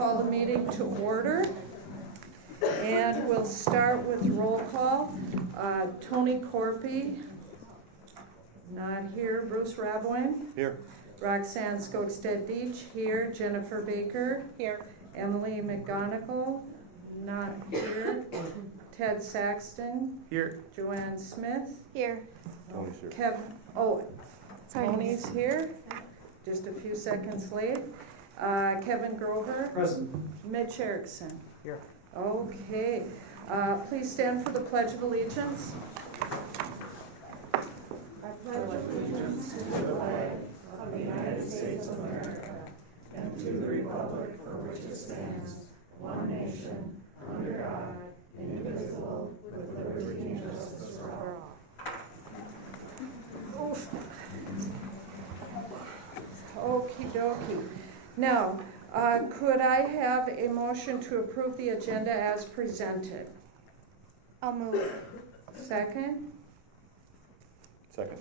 call the meeting to order. And we'll start with roll call. Tony Corpy, not here. Bruce Rabwin. Here. Roxanne Skogstead-Deach, here. Jennifer Baker. Here. Emily McGonigal, not here. Ted Saxton. Here. Joanne Smith. Here. Tony's here. Kevin, Tony's here. Just a few seconds late. Kevin Grover. Present. Mitch Erickson. Here. Okay. Please stand for the Pledge of Allegiance. I pledge allegiance to the flag of the United States of America and to the republic for which it stands, one nation, under God, indivisible, with liberty and justice for all. Okie dokie. Now, could I have a motion to approve the agenda as presented? I'll move. Second? Second.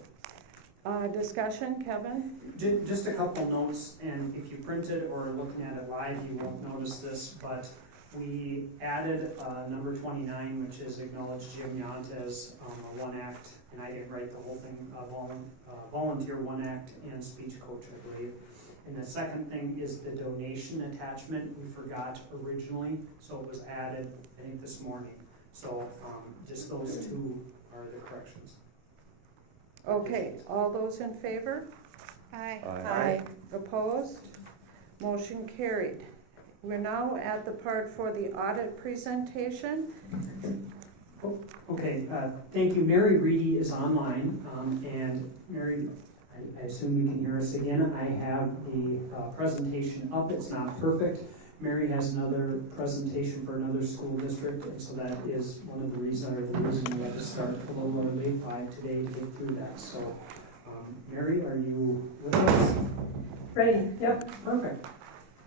Discussion, Kevin? Just a couple notes, and if you printed or are looking at it live, you won't notice this, but we added number 29, which is acknowledge Jim Yount as a one-act, and I didn't write the whole thing, volunteer one-act and speech coach, I believe. And the second thing is the donation attachment. We forgot originally, so it was added, I think, this morning. So just those two are the corrections. Okay, all those in favor? Aye. Aye. Opposed? Motion carried. We're now at the part for the audit presentation. Okay, thank you. Mary Reedy is online, and Mary, I assume you can hear us again. I have the presentation up. It's not perfect. Mary has another presentation for another school district, and so that is one of the reasons we had to start a little early today to get through that. So, Mary, are you with us? Ready? Yep. Perfect.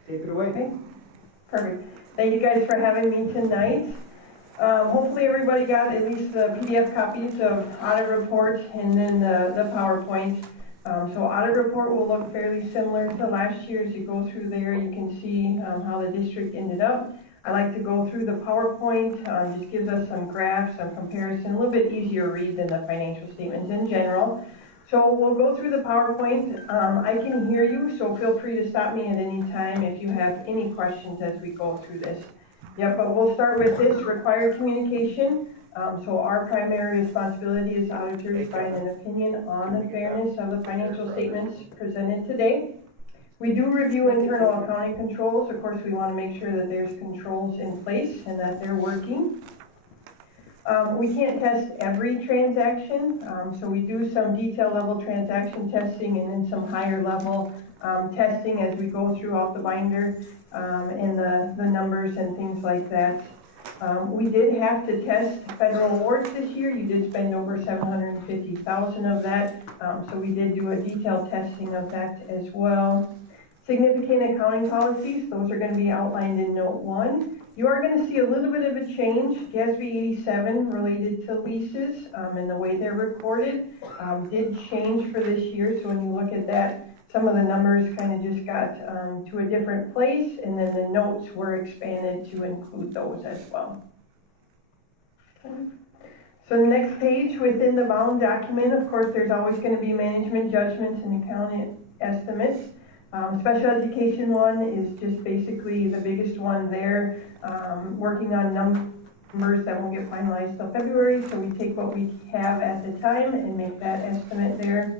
Take it away. Okay. Perfect. Thank you guys for having me tonight. Hopefully everybody got at least the PDF copies of audit report and then the PowerPoint. So audit report will look fairly similar to last year. As you go through there, you can see how the district ended up. I like to go through the PowerPoint. Just gives us some graphs, some comparison, a little bit easier read than the financial statements in general. So we'll go through the PowerPoint. I can hear you, so feel free to stop me at any time if you have any questions as we go through this. Yep, but we'll start with this, required communication. So our primary responsibility is auditors provide an opinion on the fairness of the financial statements presented today. We do review internal accounting controls. Of course, we want to make sure that there's controls in place and that they're working. We can't test every transaction, so we do some detail level transaction testing and then some higher level testing as we go throughout the binder and the numbers and things like that. We did have to test federal awards this year. You did spend over $750,000 of that, so we did do a detailed testing of that as well. Significant accounting policies, those are going to be outlined in Note 1. You are going to see a little bit of a change. GASB 87 related to leases and the way they're recorded did change for this year, so when you look at that, some of the numbers kind of just got to a different place, and then the notes were expanded to include those as well. So the next page, within the bound document, of course, there's always going to be management judgments and accounting estimates. Special education one is just basically the biggest one there, working on numbers that won't get finalized till February, so we take what we have at the time and make that estimate there.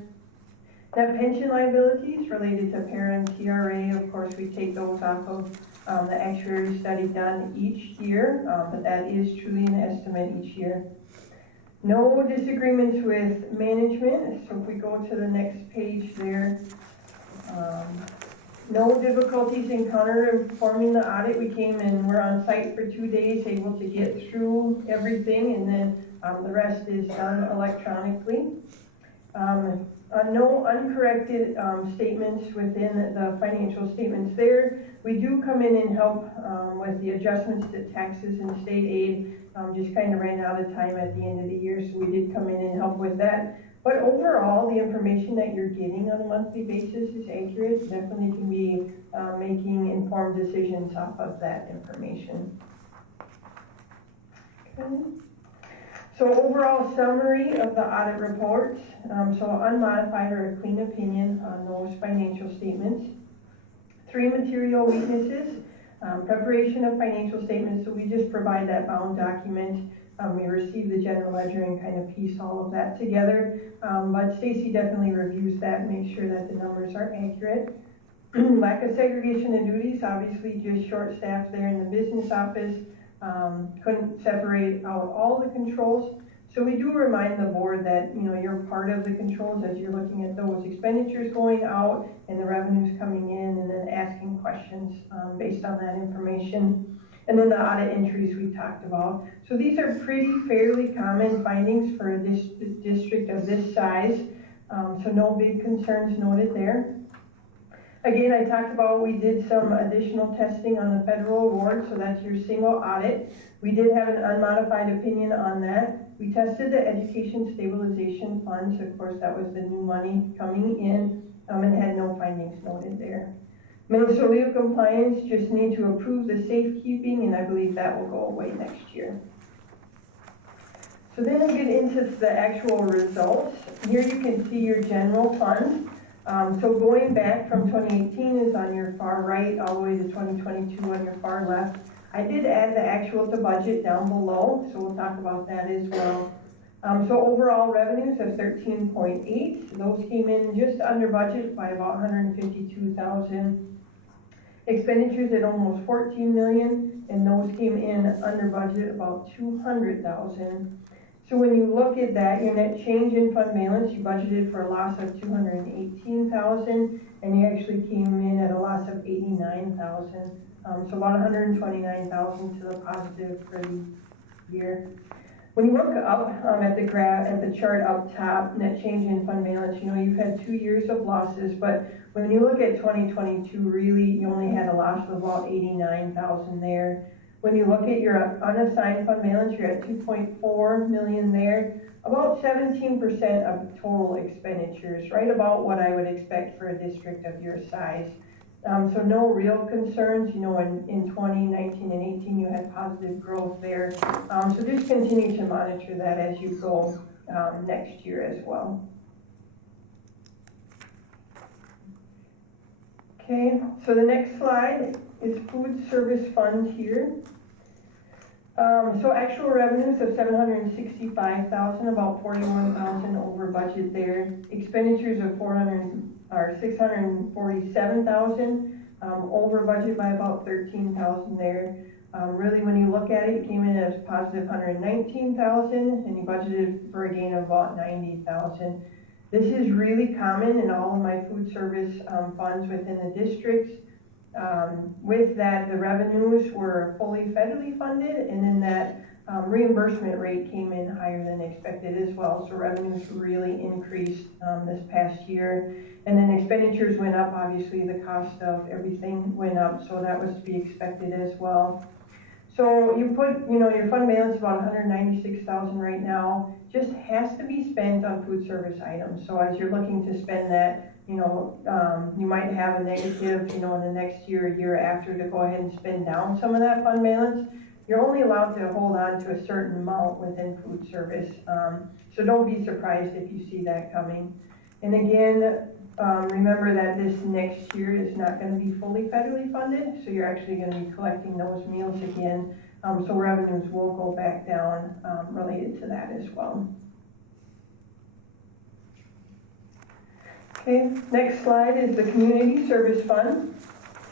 Net pension liabilities related to parent TRA, of course, we take those off of the actuary study done each year, but that is truly an estimate each year. No disagreements with management, so if we go to the next page there, no difficulties encountered in performing the audit. We came and we're on site for 2 days, able to get through everything, and then the rest is done electronically. No uncorrected statements within the financial statements there. We do come in and help with the adjustments to taxes and state aid. Just kind of ran out of time at the end of the year, so we did come in and help with that. But overall, the information that you're getting on a monthly basis is accurate. Definitely can be making informed decisions off of that information. Okay. So overall summary of the audit report. So unmodified or a clean opinion on those financial statements. 3 material weaknesses. Preparation of financial statements. So we just provide that bound document. We receive the general ledger and kind of piece all of that together. But Stacy definitely reviews that and makes sure that the numbers are accurate. Lack of segregation of duties, obviously just short staff there in the business office. Couldn't separate out all the controls. So we do remind the board that, you're part of the controls as you're looking at those expenditures going out and the revenues coming in, and then asking questions based on that information. And then the audit entries we talked about. So these are pretty fairly common findings for a district of this size. So no big concerns noted there. Again, I talked about we did some additional testing on the federal award, so that's your single audit. We did have an unmodified opinion on that. We tested the education stabilization funds. Of course, that was the new money coming in, and had no findings noted there. Minnesota compliance, just need to approve the safekeeping, and I believe that will go away next year. So then we'll get into the actual results. Here you can see your general fund. So going back from 2018 is on your far right, all the way to 2022 on your far left. I did add the actual to budget down below, so we'll talk about that as well. So overall revenues of 13.8. Those came in just under budget by about 152,000. Expenditures at almost 14 million, and those came in under budget about 200,000. So when you look at that, your net change in fund balance, you budgeted for a loss of 218,000, and you actually came in at a loss of 89,000. So about 129,000 to the positive for the year. When you look up at the graph, at the chart up top, net change in fund balance, you've had 2 years of losses, but when you look at 2022, really, you only had a loss of about 89,000 there. When you look at your unassigned fund balance, you're at 2.4 million there, about 17% of total expenditures, right about what I would expect for a district of your size. So no real concerns, in 2019 and 18 you had positive growth there. So just continue to monitor that as you go next year as well. Okay, so the next slide is food service fund here. So actual revenues of 765,000, about 41,000 over budget there. Expenditures of 647,000, over budget by about 13,000 there. Really, when you look at it, you came in as positive 119,000, and you budgeted for a gain of about 90,000. This is really common in all of my food service funds within the districts. With that, the revenues were fully federally funded, and then that reimbursement rate came in higher than expected as well. So revenues really increased this past year, and then expenditures went up. Obviously, the cost of everything went up, so that was to be expected as well. So you put, your fund balance about 196,000 right now, just has to be spent on food service items. So as you're looking to spend that, you might have a negative, in the next year after, to go ahead and spend down some of that fund balance. You're only allowed to hold on to a certain amount within food service. So don't be surprised if you see that coming. And again, remember that this next year is not going to be fully federally funded, so you're actually going to be collecting those meals again. So revenues will go back down related to that as well. Okay, next slide is the community service fund.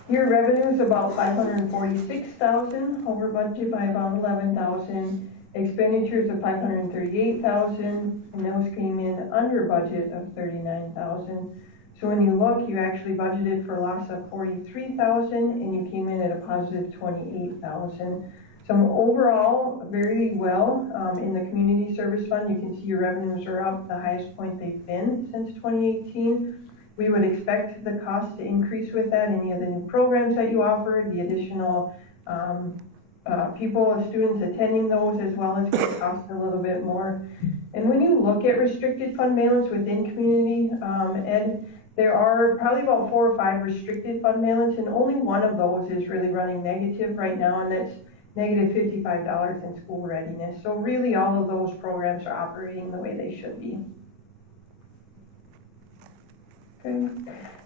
Your revenue is about 546,000, over budget by about 11,000. Expenditures of 538,000, and those came in under budget of 39,000. So when you look, you actually budgeted for a loss of 43,000, and you came in at a positive 28,000. So overall, very well in the community service fund. You can see your revenues are up, the highest point they've been since 2018. We would expect the cost to increase with that, any of the new programs that you offer, the additional students attending those, as well as could cost a little bit more. And when you look at restricted fund balance within community ed, there are probably about 4 or 5 restricted fund balance, and only one of those is really running negative right now, and that's negative $55 in school readiness. So really all of those programs are operating the way they should be. Okay.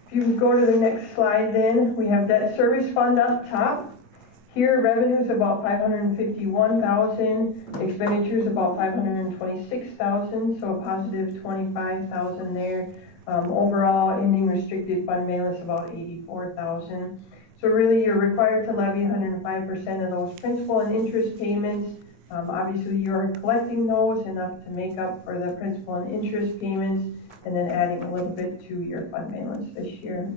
If you go to the next slide then, we have debt service fund up top. Here revenue is about $551,000, expenditures about $526,000, so a positive $25,000 there. Overall ending restricted fund balance about $84,000. So really you're required to levy 105% of those principal and interest payments. Obviously you're collecting those enough to make up for the principal and interest payments, and then adding a little bit to your fund balance this year.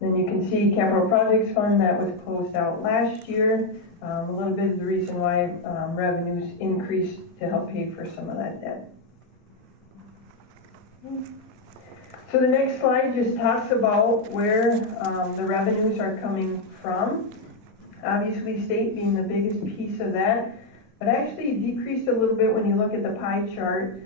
Then you can see capital projects fund that was closed out last year. A little bit of the reason why revenues increased to help pay for some of that debt. So the next slide just talks about where the revenues are coming from. Obviously state being the biggest piece of that, but actually decreased a little bit when you look at the pie chart.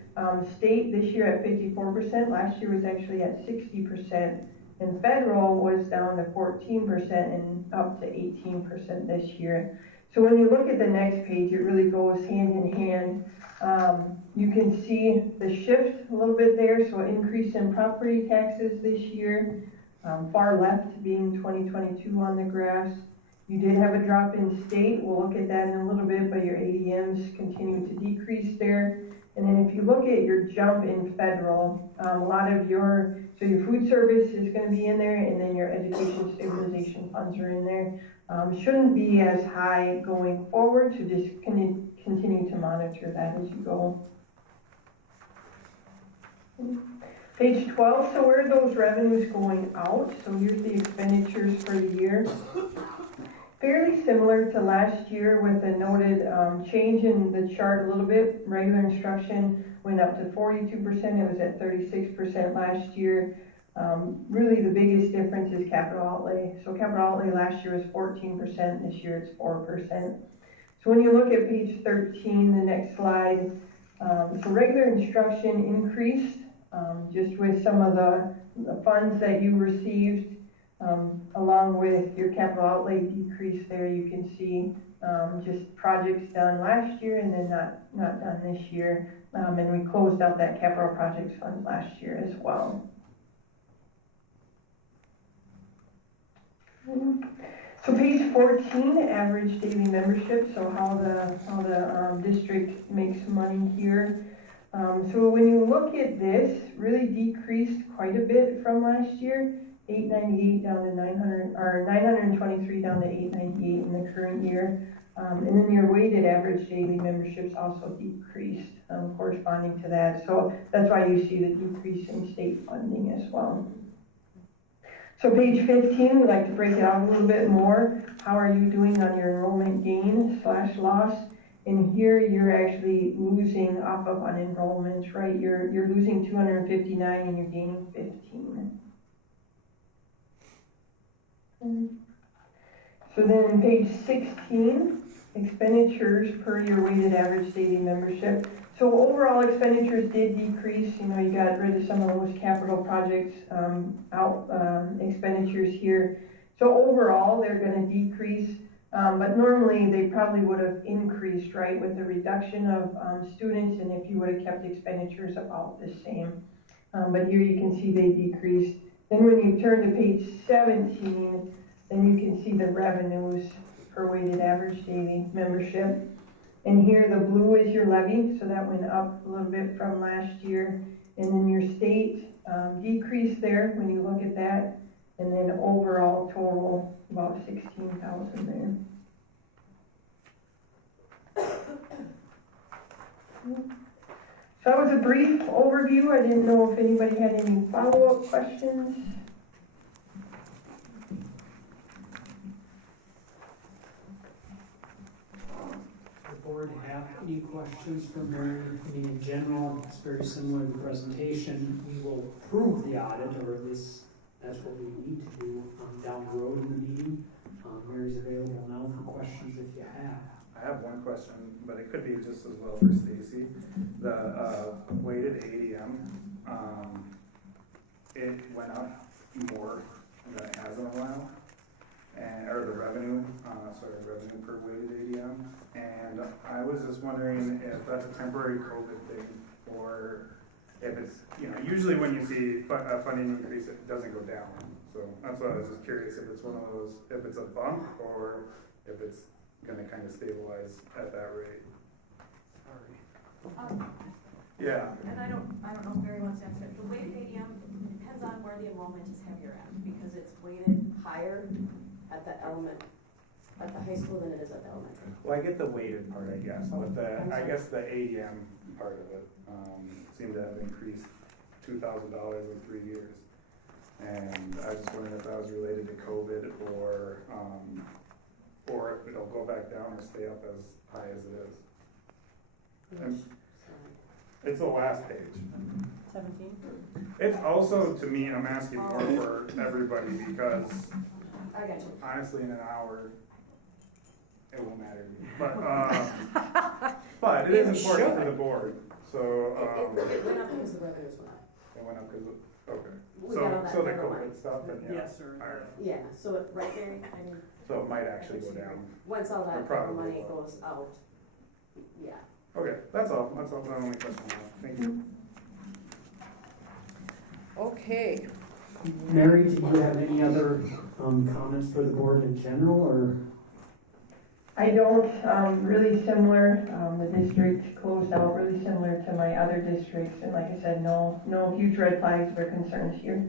State this year at 54%, last year was actually at 60%, and federal was down to 14% and up to 18% this year. So when you look at the next page, it really goes hand in hand. You can see the shift a little bit there, so increase in property taxes this year, far left being 2022 on the graphs. You did have a drop in state, we'll look at that in a little bit, but your ADMs continue to decrease there. And then if you look at your jump in federal, a lot of your food service is going to be in there, and then your education stabilization funds are in there. Shouldn't be as high going forward, so just continue to monitor that as you go. Page 12, so where are those revenues going out? So here's the expenditures for the year. Fairly similar to last year with a noted change in the chart a little bit. Regular instruction went up to 42%, it was at 36% last year. Really the biggest difference is capital outlay. So capital outlay last year was 14%, this year it's 4%. So when you look at page 13, the next slide, so regular instruction increased just with some of the funds that you received. Along with your capital outlay decrease there, you can see just projects done last year and then not done this year. And we closed out that capital projects fund last year as well. So page 14, average daily membership, so how the district makes money here. So when you look at this, really decreased quite a bit from last year. 898 down to 900, or 923 down to 898 in the current year. And then your weighted average daily memberships also decreased corresponding to that. So that's why you see the decrease in state funding as well. So page 15, we like to break it out a little bit more. How are you doing on your enrollment gain / loss? And here you're actually losing off of on enrollments, right? You're losing 259 and you're gaining 15. So then page 16, expenditures per your weighted average daily membership. So overall expenditures did decrease. You know, you got rid of some of those capital projects expenditures here. So overall they're going to decrease, but normally they probably would have increased, right, with the reduction of students, and if you would have kept expenditures about the same. But here you can see they decreased. Then when you turn to page 17, then you can see the revenues per weighted average daily membership. And here the blue is your levy, so that went up a little bit from last year. And then your state decreased there when you look at that. And then overall total about 16,000 there. So that was a brief overview. I didn't know if anybody had any follow-up questions. The board have any questions for Mary? I mean, in general, it's very similar to the presentation. We will approve the audit, or at least that's what we need to do down the road in the meeting. Mary's available now for questions if you have. I have one one question, but it could be just as well for Stacy. The weighted ADM, it went up more than it has in a while, and or the revenue per weighted ADM. And I was just wondering if that's a temporary COVID thing, or if it's, usually when you see a funding increase, it doesn't go down. So that's why I was just curious if it's one of those, if it's a bump or if it's going to kind of stabilize at that rate. Sorry. Yeah. And I don't know if Barry wants to answer it. The weighted ADM depends on where the enrollment is heavier at, because it's weighted higher at the high school than it is at the elementary. Well, I get the weighted part, I guess, but I guess the ADM part of it seemed to have increased $2,000 in 3 years. And I was just wondering if that was related to COVID or if it'll go back down or stay up as high as it is. And it's the last page. 17? It's also, to me, I'm asking more for everybody because I got you. honestly in an hour, it wonon't matter to me. But it is important for the board. So It went up because the revenues went up. it went up because okay. We got all that So the other COVID lines. stuff, and Yes, sir. all right. Yeah, so right there, I mean, So it might actually go down. once all that Probably money will. goes out, yeah. Okay, that's all. That's all. The only question I have. Thank you. Okay, Mary, do you have any other comments for the board in general, or? I don't, really similar, the district closed out really similar to my other districts, and like I said, no huge red flags or concerns here.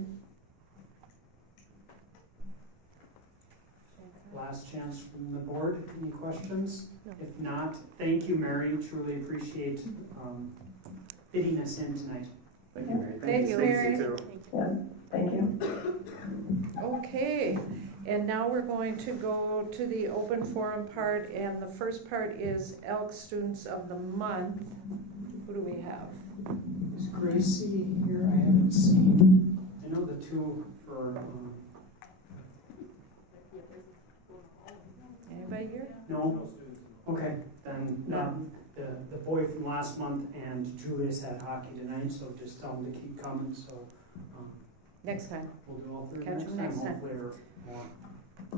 Last chance from the board, any questions? If not, thank you, Mary, truly appreciate fitting us in tonight. Thank you, Mary. Thank you, Stacy, Mary. too. Yeah, thank you. okay. And now we're going to go to the open forum part, and the first part is Elk Students of the Month. Who do we have? Is Gracie here? I haven't seen. I know the two for, Anybody here? no? Okay, then, the boy from last month and Julius had hockey tonight, so just tell them to keep coming, so, Next time. we'll do all three Catch next 'em time, next time. hopefully, or more.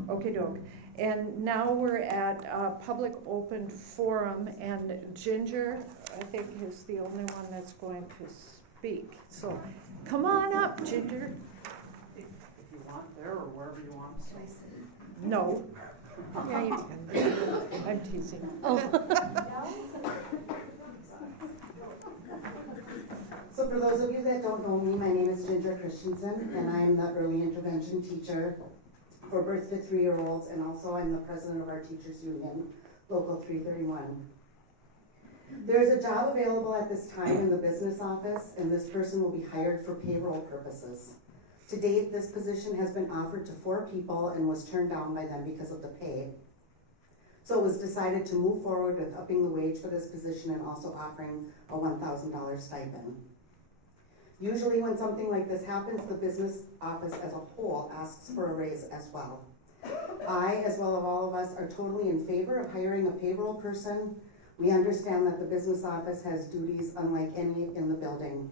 Okey doke. And now we're at public open forum, and Ginger, I think, is the only one that's going to speak. So come on up, Ginger. If you want there, or wherever you want. So. No, Yeah, you can. I'm teasing. So for those of you that don't know me, my name is Ginger Christensen, and I'm the early intervention teacher for birth to 3-year-olds, and also I'm the president of our teachers union, Local 331. There's a job available at this time in the business office, and this person will be hired for payroll purposes. To date, this position has been offered to 4 people and was turned down by them because of the pay. So it was decided to move forward with upping the wage for this position and also offering a $1,000 stipend. Usually when something like this happens, the business office as a whole asks for a raise as well. I, as well as all of us, are totally in favor of hiring a payroll person. We understand that the business office has duties unlike any in the building.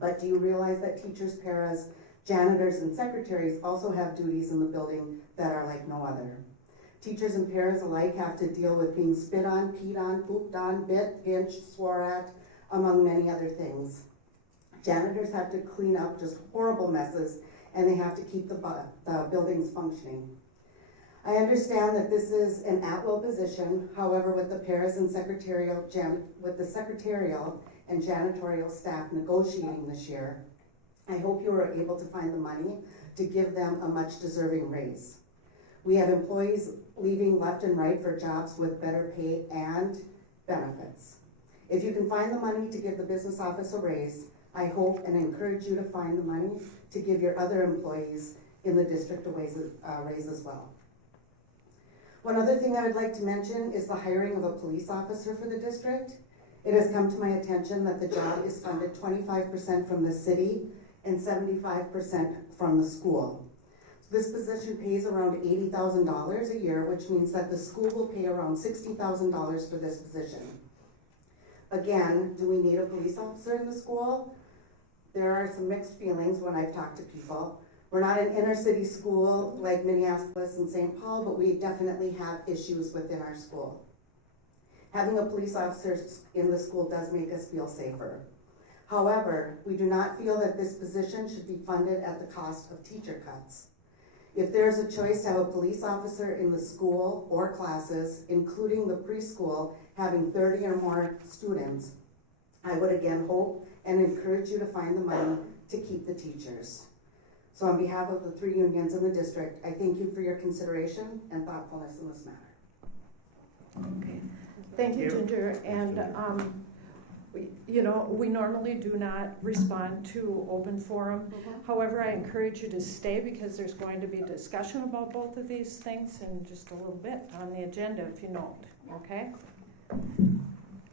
But do you realize that teachers, paras, janitors, and secretaries also have duties in the building that are like no other? Teachers and paras alike have to deal with being spit on, peed on, pooped on, bit, pinched, swore at, among many other things. Janitors have to clean up just horrible messes, and they have to keep the buildings functioning. I understand that this is an at-will position. However, with the paras and secretarial and janitorial staff negotiating this year, I hope you are able to find the money to give them a much deserving raise. We have employees leaving left and right for jobs with better pay and benefits. If you can find the money to give the business office a raise, I hope and encourage you to find the money to give your other employees in the district a raise as well. One other thing I would like to mention is the hiring of a police officer for the district. It has come to my attention that the job is funded 25% from the city and 75% from the school. This position pays around $80,000 a year, which means that the school will pay around $60,000 for this position. Again, do we need a police officer in the school? There are some mixed feelings when I've talked to people. We're not an inner city school like Minneapolis and St. Paul, but we definitely have issues within our school. Having a police officer in the school does make us feel safer. However, we do not feel that this position should be funded at the cost of teacher cuts. If there's a choice to have a police officer in the school or classes, including the preschool, having 30 or more students, I would again hope and encourage you to find the money to keep the teachers. So on behalf of the 3 unions in the district, I thank you for your consideration and thoughtfulness in this matter. Okay, thank you, Ginger. And we normally do not respond to open forum. However, I encourage you to stay because there's going to be discussion about both of these things in just a little bit on the agenda if you note, okay?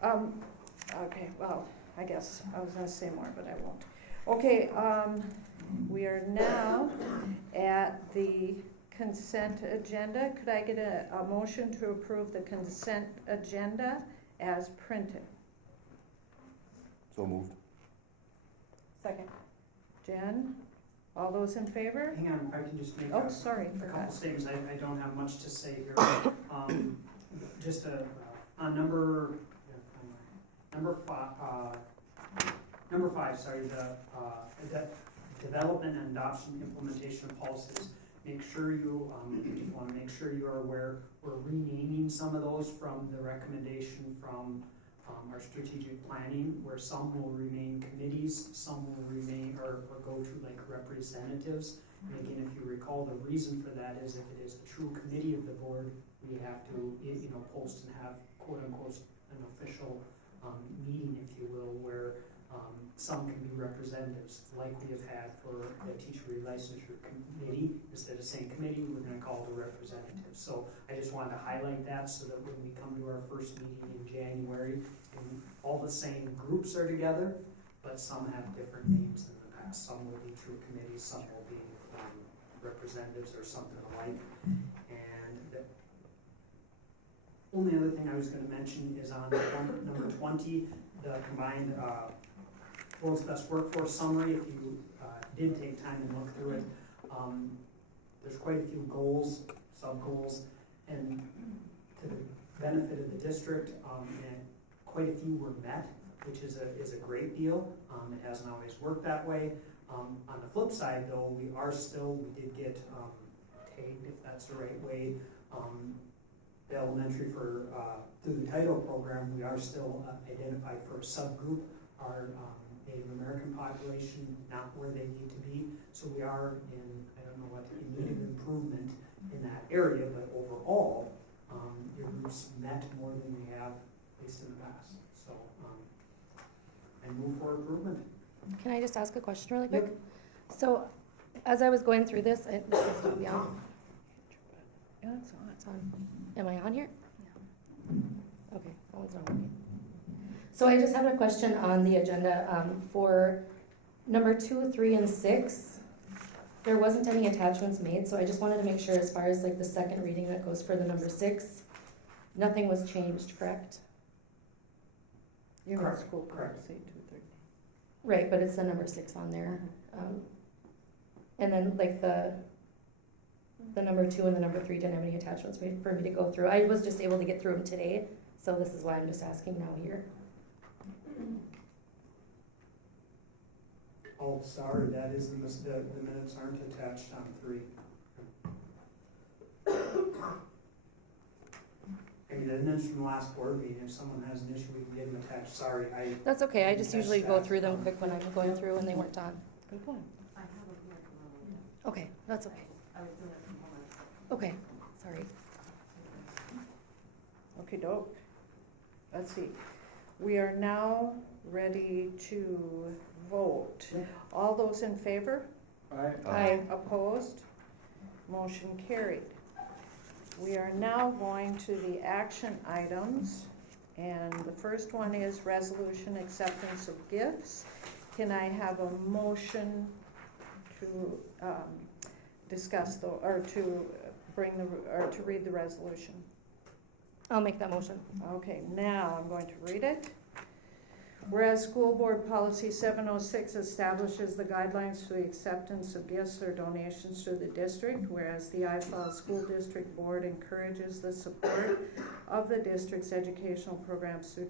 Okay, well, I guess I was gonna say more, but I won't. Okay, we are now at the consent agenda. Could I get a motion to approve the consent agenda as printed? So moved. Second. Jen, all those in favor? Hang on, if I can just make Oh, sorry, a couple forgot. statements. I don't have much to say here. Just on number five, sorry, the development and adoption implementation of policies. Make sure you want to make sure you are aware we're renaming some of those from the recommendation from our strategic planning, where some will remain committees, some will remain or go to like representatives. And again, if you recall, the reason for that is if it is a true committee of the board, we have to post and have quote unquote an official meeting, if you will, where some can be representatives, like we have had for the teacher relicensure committee. Instead of saying committee, we're going to call it a representative. So I just wanted to highlight that so that when we come to our first meeting in January, all the same groups are together, but some have different names in the past. Some will be true committees, some will be representatives or something alike. And the only other thing I was going to mention is on number 20, the combined World's Best Workforce Summary. If you did take time and look through it, there's quite a few goals, sub-goals, and to the benefit of the district, and quite a few were met, which is a great deal. It hasn't always worked that way. On the flip side, though, we did get tagged, if that's the right way, the elementary for through the title program. We are still identified for a subgroup. Our Native American population not where they need to be, so we are in need of improvement in that area. But overall, your groups met more than we have, at least in the past. So, and move for improvement. Can I just ask a question really quick? So, as I was going through this, this is not me on. Yeah, it's on. It's on. Am I on here? Yeah. Okay, that one's not working. So I just have a question on the agenda for number 2, 3, and 6. There wasn't any attachments made, so I just wanted to make sure as far as like the second reading that goes for the number 6, nothing was changed, correct? You're in Correct. school Correct. policy 230. Right, but it's the number 6 on there. And then like the number 2 and the number 3 didn't have any attachments made for me to go through. I was just able to get through them today, so this is why I'm just asking now here. Oh, sorry, that is the minutes aren't attached on 3. I mean, I mentioned the last board meeting, if someone has an issue, we can get them attached. Sorry, That's okay, I just usually go through them quick when I'm going through and they weren't on. Good one. Okay, that's okay. Okay, sorry. Okay, doke. Let's see. We are now ready to vote. All those in favor? Aye. Opposed? Motion carried. We are now going to the action items, and the first one is resolution acceptance of gifts. Can I have a motion to discuss the, or to bring the, or to read the resolution? I'll make that motion. Okay, now I'm going to read it. Whereas School Board Policy 706 establishes the guidelines for the acceptance of gifts or donations to the district, whereas the Falls School District Board encourages the support of the district's educational programs through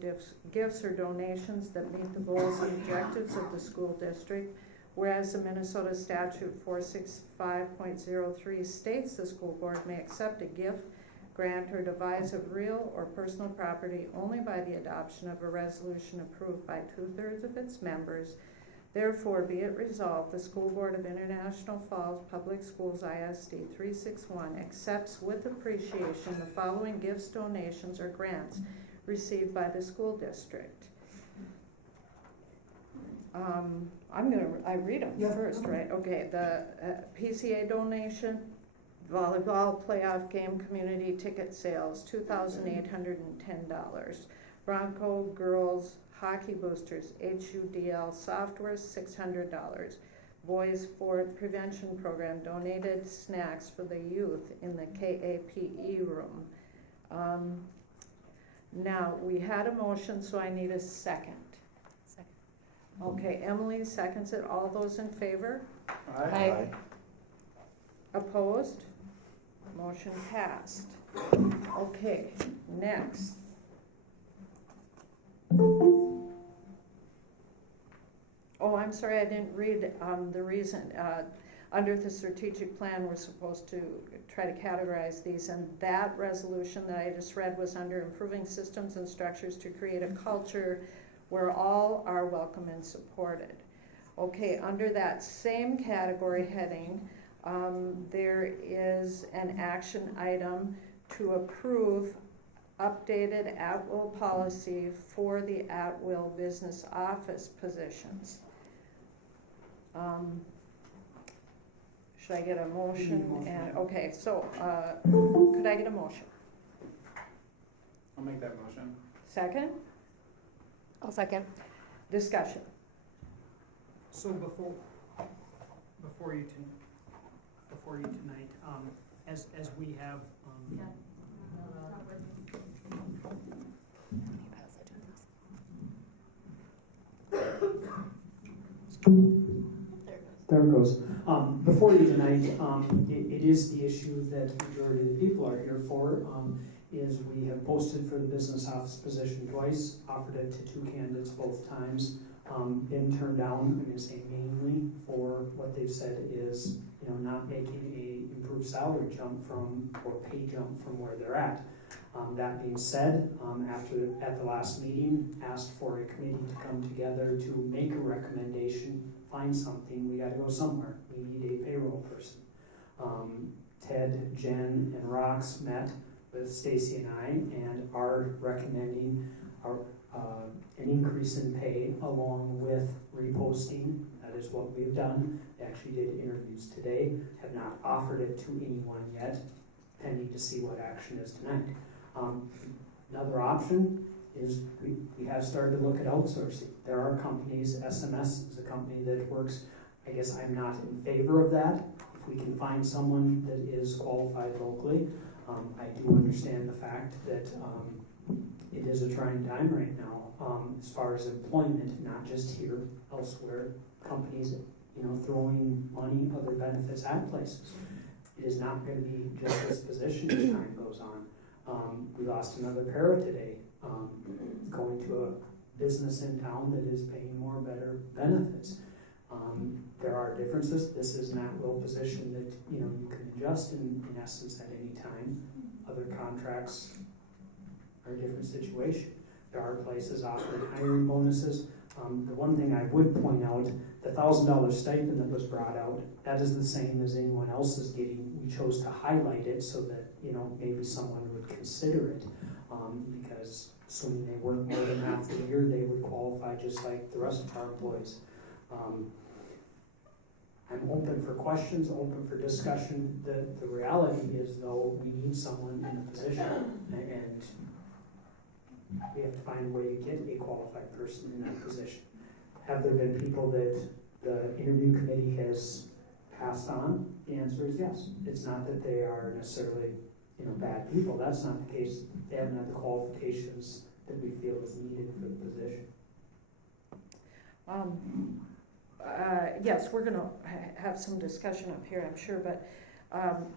gifts or donations that meet the goals and objectives of the school district, whereas the Minnesota Statute 465.03 states the school board may accept a gift, grant, or devise of real or personal property only by the adoption of a resolution approved by 2/3 of its members. Therefore, be it resolved, the School Board of International Falls Public Schools ISD 361 accepts with appreciation the following gifts, donations, or grants received by the school district. I read them first, right? Okay, the PCA donation, volleyball playoff game community ticket sales, $2,810. Bronco girls hockey boosters, HUDL software, $600. Boys Ford Prevention Program donated snacks for the youth in the KAPE room. Now, we had a motion, so I need a second. Second. Okay, Emily seconds it. All those in favor? Aye. Opposed? Motion passed. Okay, next. Oh, I'm sorry, I didn't read the reason. Under the strategic plan, we're supposed to try to categorize these, and that resolution that I just read was under improving systems and structures to create a culture where all are welcome and supported. Okay, under that same category heading, there is an action item to approve updated at-will policy for the at-will business office positions. Should I get a motion? And okay, so could I get a motion? I'll make that motion. Second? I'll second. Discussion. So before you tonight, as we have, there it goes. Before you tonight, it is the issue that the majority of the people are here for, is we have posted for the business office position twice, offered it to 2 candidates both times, been turned down, I'm going to say mainly for what they've said is, not making a improved salary jump from, or pay jump from where they're at. That being said, at the last meeting, asked for a committee to come together to make a recommendation, find something, we gotta go somewhere, we need a payroll person. Ted, Jen, and Rox met with Stacy and I, and are recommending an increase in pay along with reposting. That is what we've done. They actually did interviews today, have not offered it to anyone yet, pending to see what action is tonight. Another option is we have started to look at outsourcing. There are companies, SMS is a company that works, I guess I'm not in favor of that. If we can find someone that is qualified locally, I do understand the fact that it is a trying time right now as far as employment, not just here, elsewhere. Companies, throwing money, other benefits at places. It is not going to be just this position as time goes on. We lost another para today, going to a business in town that is paying more better benefits. There are differences. This is an at-will position that you can adjust in essence at any time. Other contracts are a different situation. There are places offering hiring bonuses. The one thing I would point out, the $1,000 stipend that was brought out, that is the same as anyone else is getting. We chose to highlight it so that maybe someone would consider it, because assuming they work more than half the year, they would qualify just like the rest of our employees. I'm open for questions, open for discussion. The reality is, though, we need someone in a position, and we have to find a way to get a qualified person in that position. Have there been people that the interview committee has passed on? The answer is yes. It's not that they are necessarily, bad people. That's not the case. They haven't had the qualifications that we feel is needed for the position. Yes, we're going to have some discussion up here, I'm sure, but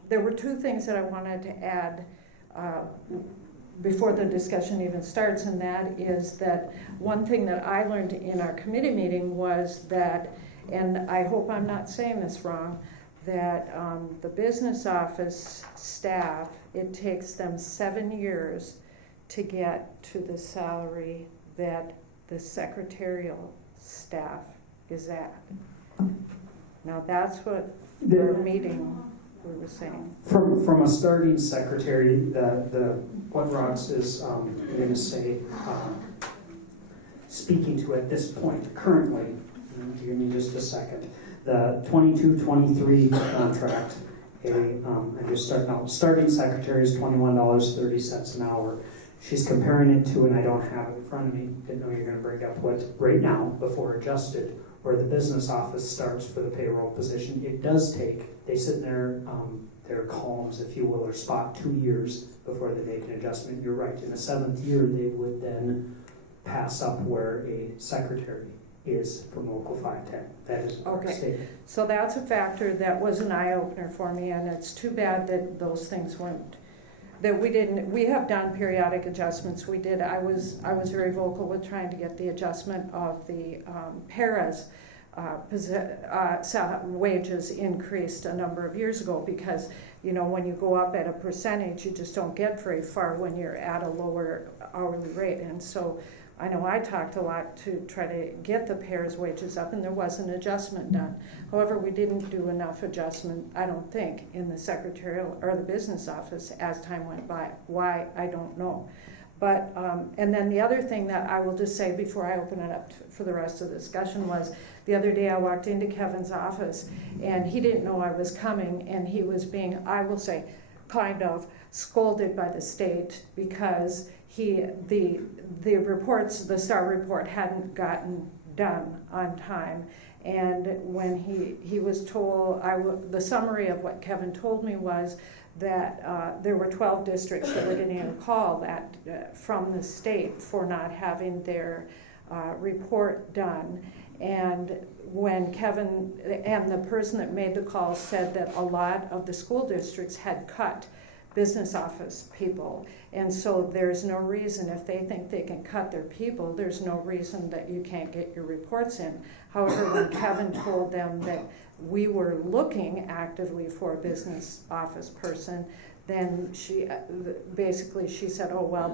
there were two things that I wanted to add before the discussion even starts, and that is that one thing that I learned in our committee meeting was that, and I hope I'm not saying this wrong, that the business office staff, it takes them 7 years to get to the salary that the secretarial staff is at. Now that's what our meeting we were saying. From a starting secretary, what Rox is going to say, speaking to at this point, currently, give me just a second, the 22-23 contract, I just started out, starting secretary is $21.30 an hour. She's comparing it to, and I don't have it in front of me, didn't know you were going to bring up what, right now, before adjusted, where the business office starts for the payroll position. It does take, they sit in their columns, if you will, or spot 2 years before they make an adjustment. You're right, in the 7th year, they would then pass up where a secretary is from Local 510. That is a correct statement. So that's a factor that was an eye-opener for me, and it's too bad that those things weren't, that we didn't, we have done periodic adjustments. We did, I was very vocal with trying to get the adjustment of the paras wages increased a number of years ago, because when you go up at a percentage, you just don't get very far when you're at a lower hourly rate. And so I know I talked a lot to try to get the paras wages up, and there was an adjustment done. However, we didn't do enough adjustment, I don't think, in the secretarial or the business office as time went by. Why, I don't know. But, and then the other thing that I will just say before I open it up for the rest of the discussion was, the other day I walked into Kevin's office and he didn't know I was coming, and he was being, I will say, kind of scolded by the state because the reports, the STAR report hadn't gotten done on time. And when he was told, the summary of what Kevin told me was that there were 12 districts that were getting a call from the state for not having their report done. And when Kevin and the person that made the call said that a lot of the school districts had cut business office people, and so there's no reason, if they think they can cut their people, there's no reason that you can't get your reports in. However, when Kevin told them that we were looking actively for a business office person, then she said, oh well,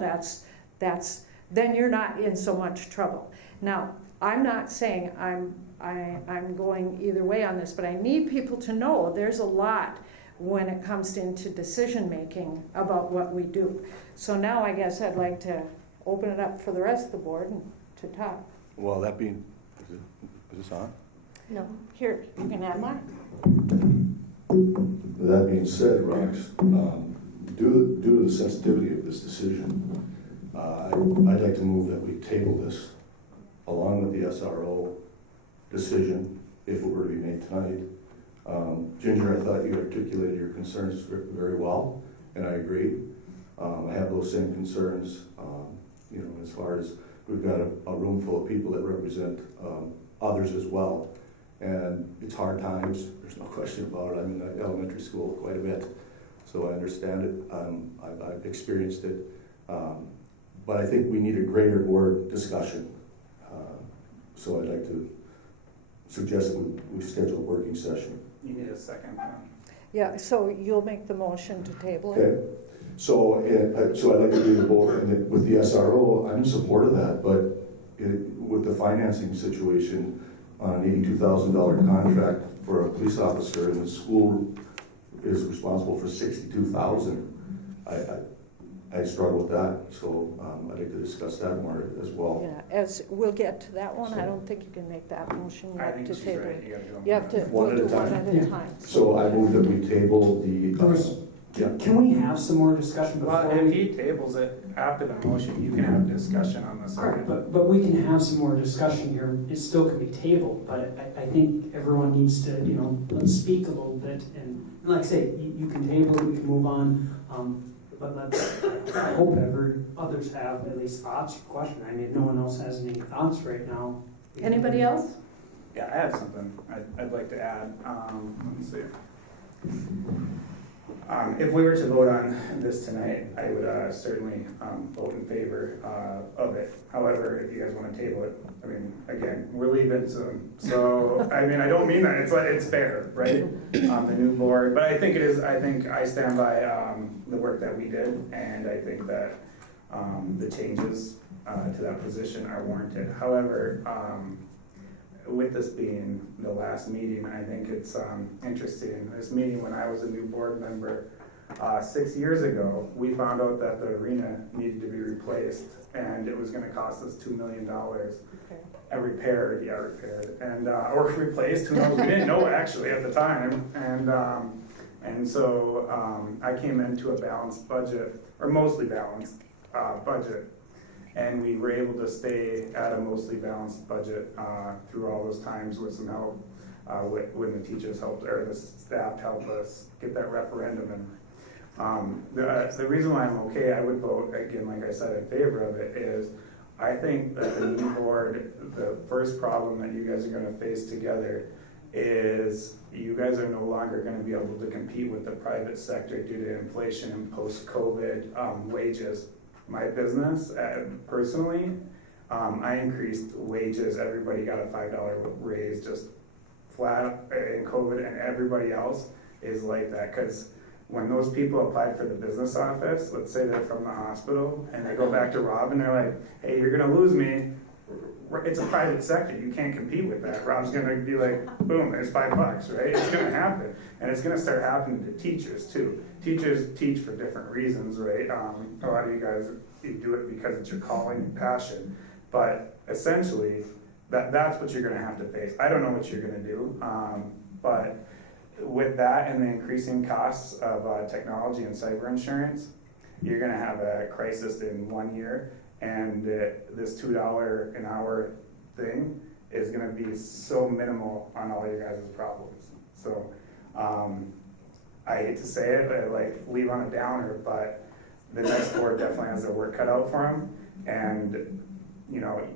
that's then you're not in so much trouble. Now, I'm not saying I'm going either way on this, but I need people to know there's a lot when it comes into decision making about what we do. So now I guess I'd like to open it up for the rest of the board and to talk. Well, that being, is this on? No. Here, you can have mine. That being said, Rox, due to the sensitivity of this decision, I'd like to move that we table this along with the SRO decision, if it were to be made tonight. Ginger, I thought you articulated your concerns very well, and I agree. I have those same concerns, as far as we've got a room full of people that represent others as well. And it's hard times, there's no question about it. I'm in elementary school quite a bit, so I understand it. I've experienced it. But I think we need a greater board discussion. So I'd like to suggest that we schedule a working session. You need a second. Yeah, so you'll make the motion to table it? Okay. So I'd like to do the board, and with the SRO, I'm in support of that, but with the financing situation on an $82,000 contract for a police officer, and the school is responsible for $62,000, I struggle with that, so I'd like to discuss that more as well. Yeah, as we'll get to that one, I don't think you can make that motion. You have to table it. You have to One do at a one time. at a time. So I move that we table the. Can we have some more discussion before Well, if we? he tables it after the motion, you can have discussion on this. Correct, but we can have some more discussion here. It still could be tabled, but I think everyone needs to, let's speak a little bit. And like I say, you can table it, we can move on. But I hope others have at least thoughts or questions. I mean, if no one else has any thoughts right now. Anybody else? Yeah, I have something I'd like to add. Let me see. If we were to vote on this tonight, I would certainly vote in favor of it. However, if you guys want to table it, I mean, again, we're leaving soon. So, I mean, I don't mean that. It's fair, right? The new board, but I think it is. I think I stand by the work that we did, and I think that the changes to that position are warranted. However, with this being the last meeting, I think it's interesting. This meeting, when I was a new board member 6 years ago, we found out that the arena needed to be replaced, and it was going to cost us $2 million. Repaired, and or replaced. Who knows? We didn't know actually at the time, and so I came into a balanced budget, or mostly balanced budget. And we were able to stay at a mostly balanced budget through all those times with some help when the teachers helped, or the staff helped us get that referendum. And the reason why I'm okay, I would vote, again, like I said, in favor of it, is I think that the new board, the first problem that you guys are going to face together is you guys are no longer going to be able to compete with the private sector due to inflation and post-COVID wages. My business, personally, I increased wages. Everybody got a $5 raise just flat in COVID, and everybody else is like that. Because when those people applied for the business office, let's say they're from the hospital, and they go back to Rob and they're like, hey, you're going to lose me. It's a private sector. You can't compete with that. Rob's going to be like, boom, there's $5, right? It's going to happen. And it's going to start happening to teachers, too. Teachers teach for different reasons, right? A lot of you guys, you do it because it's your calling and passion. But essentially, that's what you're going to have to face. I don't know what you're going to do. But with that and the increasing costs of technology and cyber insurance, you're going to have a crisis in 1 year. And this $2 an hour thing is going to be so minimal on all your guys' problems. So I hate to say it, but like leave on a downer, but the next board definitely has their work cut out for them. And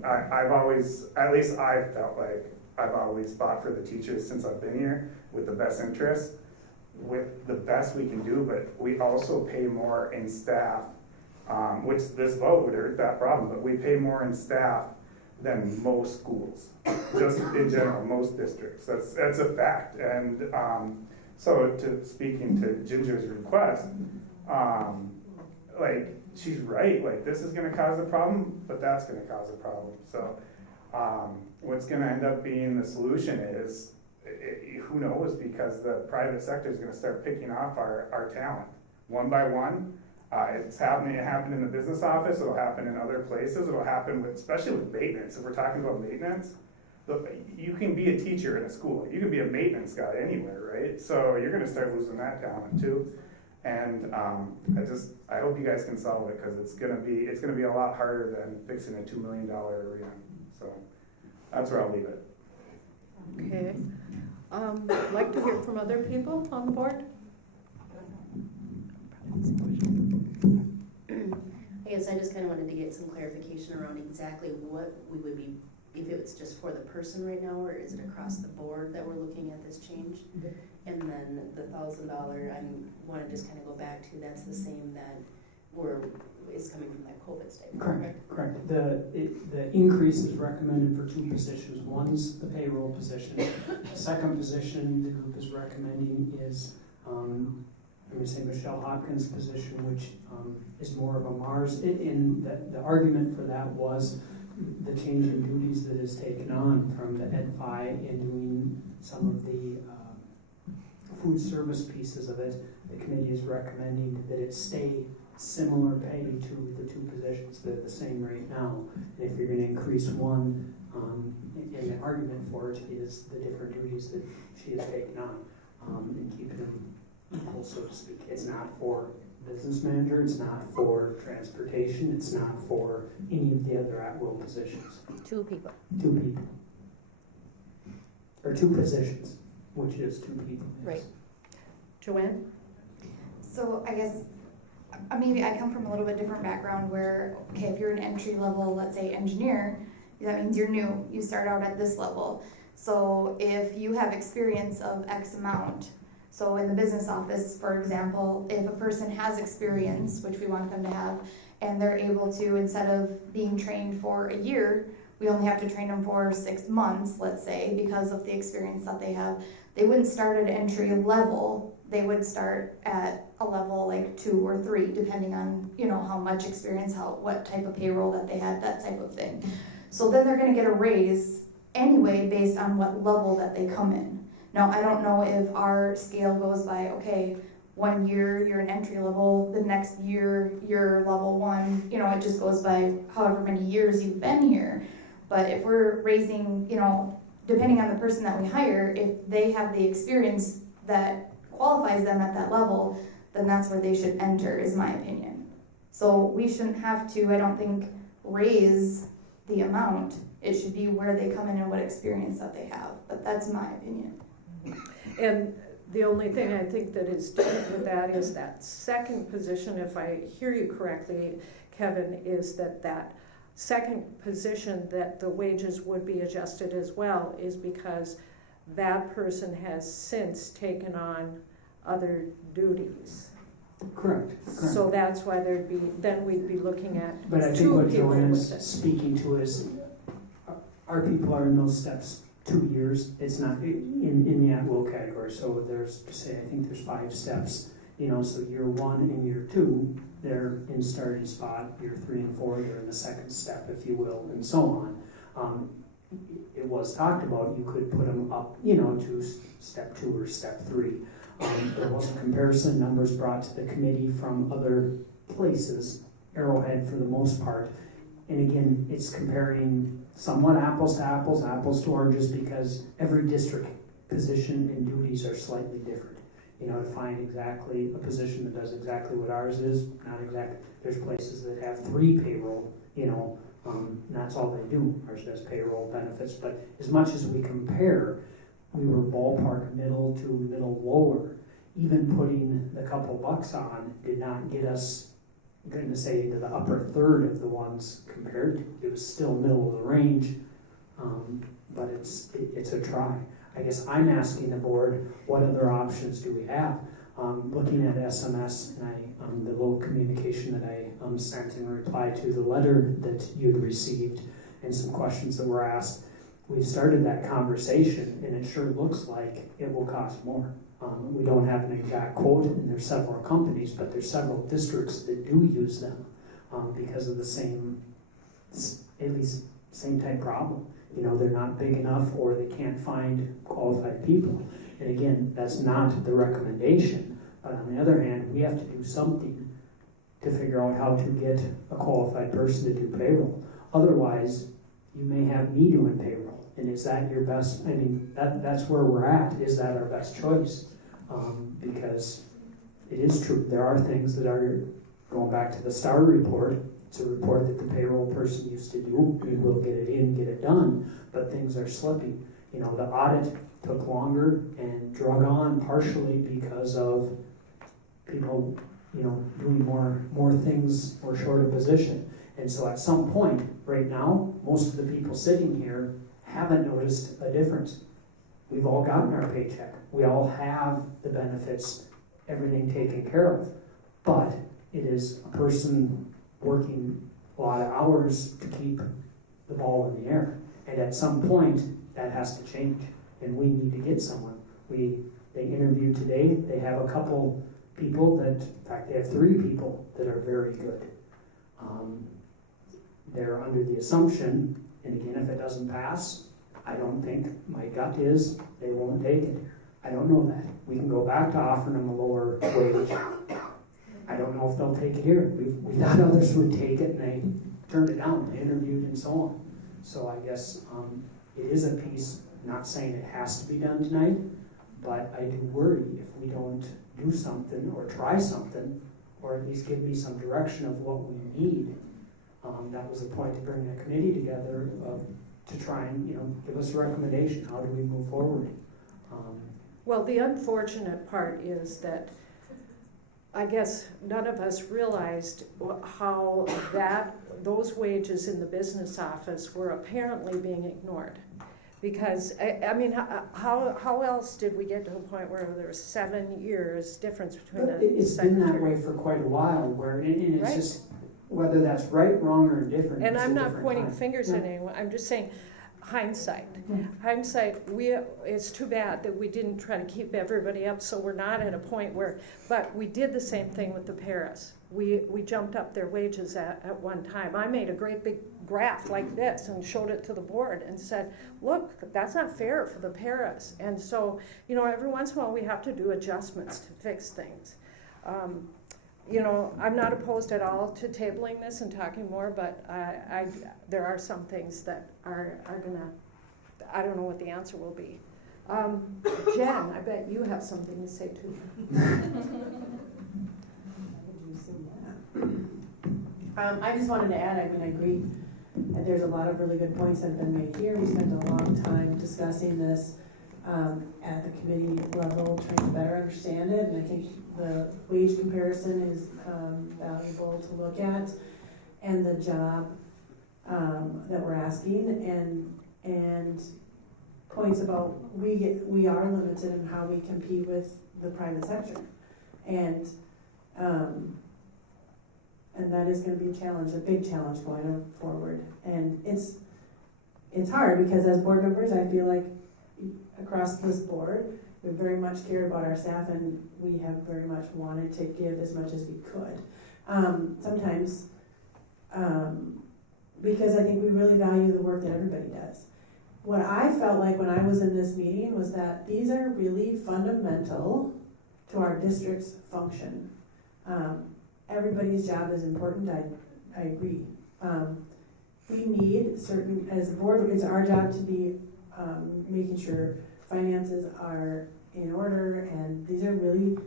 I've always, at least I've felt like I've always fought for the teachers since I've been here with the best interest, with the best we can do, but we also pay more in staff. Which this vote would hurt that problem, but we pay more in staff than most schools, just in general, most districts. That's a fact. And so, speaking to Ginger's request, like she's right. Like this is going to cause a problem, but that's going to cause a problem. So, what's going to end up being the solution is, who knows? Because the private sector is going to start picking off our talent one by one. It's happening. It happened in the business office. It'll happen in other places. It'll happen especially with maintenance. If we're talking about maintenance, you can be a teacher in a school. You can be a maintenance guy anywhere, right? So you're going to start losing that talent too. And I hope you guys can solve it because it's going to be a lot harder than fixing a $2 million arena. So that's where I'll leave it. Okay. I'd like to hear from other people on the board. I guess I just kind of wanted to get some clarification around exactly what we would be, if it's just for the person right now, or is it across the board that we're looking at this change? And then the $1,000, I want to just kind of go back to, that's the same that is coming from that COVID stipend. Correct. The increase is recommended for 2 positions. One's the payroll position. The second position the group is recommending is I'm going to say Michelle Hopkins' position, which is more of a Mars. The argument for that was the change in duties that is taken on from the Ed-Fi in doing some of the food service pieces of it. The committee is recommending that it stay similar pay to the 2 positions. They're the same right now. And if you're going to increase one, and the argument for it is the different duties that she has taken on and keeping them equal, so to speak. It's not for business manager, it's not for transportation, it's not for any of the other at-will positions. 2 people. 2 people. Or 2 positions, which is 2 people. yes. Right. Joanne? So I guess maybe I come from a little bit different background where, okay, if you're an entry level, let's say engineer, that means you're new, you start out at this level. So if you have experience of X amount, so in the business office, for example, if a person has experience, which we want them to have, and they're able to, instead of being trained for a year, we only have to train them for 6 months, let's say, because of the experience that they have. They wouldn't start at entry level. They would start at a level like 2 or 3, depending on, you know, how much experience, what type of payroll that they had, that type of thing. So then they're going to get a raise anyway based on what level that they come in. Now, I don't know if our scale goes by, okay, 1 year you're an entry level, the next year you're level 1, you know, it just goes by however many years you've been here. But if we're raising, you know, depending on the person that we hire, if they have the experience that qualifies them at that level, then that's where they should enter, is my opinion. So we shouldn't have to, I don't think, raise the amount. It should be where they come in and what experience that they have. But that's my opinion. And the only thing I think that is different with that is that second position, if I hear you correctly, Kevin, is that second position that the wages would be adjusted as well is because that person has since taken on other duties. Correct. So that's why then we'd be looking at But I think 2 what people Joanne's with it. speaking to is, our people are in those steps 2 years. It's not in the at-will category. So there's, say, I think there's 5 steps. You know, so year 1 and year 2, they're in starting spot. Year 3 and 4, you're in the second step, if you will, and so on. It was talked about you could put them up, you know, to step 2 or step 3. There was a comparison, numbers brought to the committee from other places, Arrowhead for the most part. And again, it's comparing somewhat apples to apples, apples to oranges, because every district position and duties are slightly different. You know, to find exactly a position that does exactly what ours is, not exactly. There's places that have 3 payroll, you know, and that's all they do. Ours does payroll, benefits, but as much as we compare, we were ballpark middle to middle lower. Even putting the couple bucks on did not get us, I'm going to say, to the upper third of the ones compared to. It was still middle of the range, but it's a try. I guess I'm asking the board, what other options do we have? Looking at SMS and the little communication that I sent in reply to the letter that you'd received and some questions that were asked, we've started that conversation, and it sure looks like it will cost more. We don't have an exact quote, and there's several companies, but there's several districts that do use them because of the same, at least same type problem. You know, they're not big enough, or they can't find qualified people. And again, that's not the recommendation. But on the other hand, we have to do something to figure out how to get a qualified person to do payroll. Otherwise, you may have me doing payroll. And is that your best? I mean, that's where we're at. Is that our best choice? Because it is true. There are things that are, going back to the STAR report, it's a report that the payroll person used to do. We will get it in, get it done, but things are slipping. You know, the audit took longer and drug on partially because of people, you know, doing more things or short of position. And so at some point, right now, most of the people sitting here haven't noticed a difference. We've all gotten our paycheck. We all have the benefits, everything taken care of. But it is a person working a lot of hours to keep the ball in the air. And at some point, that has to change. And we need to get someone. They interviewed today. They have a couple people that, in fact, they have 3 people that are very good. They're under the assumption, and again, if it doesn't pass, I don't think, my gut is, they won't take it. I don't know that. We can go back to offering them a lower wage. I don't know if they'll take it here. We thought others would take it, and they turned it down. They interviewed and so on. So I guess it is a piece, not saying it has to be done tonight, but I do worry if we don't do something or try something, or at least give me some direction of what we need. That was the point to bring that committee together to try and, give us a recommendation. How do we move forward? Well, the unfortunate part is that I guess none of us realized how those wages in the business office were apparently being ignored. Because, I mean, how else did we get to a point where there was 7 years difference between But a it's been that secretary? way for quite a while, and it's Right. just, whether that's right, wrong, or indifferent. And it's a I'm not different pointing time. fingers Yeah. at anyone, I'm just saying hindsight. Yeah. Hindsight, it's too bad that we didn't try to keep everybody up, so we're not at a point where, but we did the same thing with the paras. We jumped up their wages at one time. I made a great big graph like this and showed it to the board and said, look, that's not fair for the paras. And so, every once in a while we have to do adjustments to fix things. I'm not opposed at all to tabling this and talking more, but there are some things that are gonna, I don't know what the answer will be. Jen, I bet you have something to say too. I just wanted to add, I agree that there's a lot of really good points that have been made here. We spent a long time discussing this at the committee level, trying to better understand it, and I think the wage comparison is valuable to look at, and the job that we're asking, and points about we are limited in how we compete with the private sector, and that is going to be a challenge, a big challenge going forward. And it's hard because as board members, I feel like across this board, we very much cared about our staff and we have very much wanted to give as much as we could. Sometimes because I think we really value the work that everybody does. What I felt like when I was in this meeting was that these are really fundamental to our district's function. Everybody's job is important, I agree. We need certain, as a board, it's our job to be making sure finances are in order, and these are really,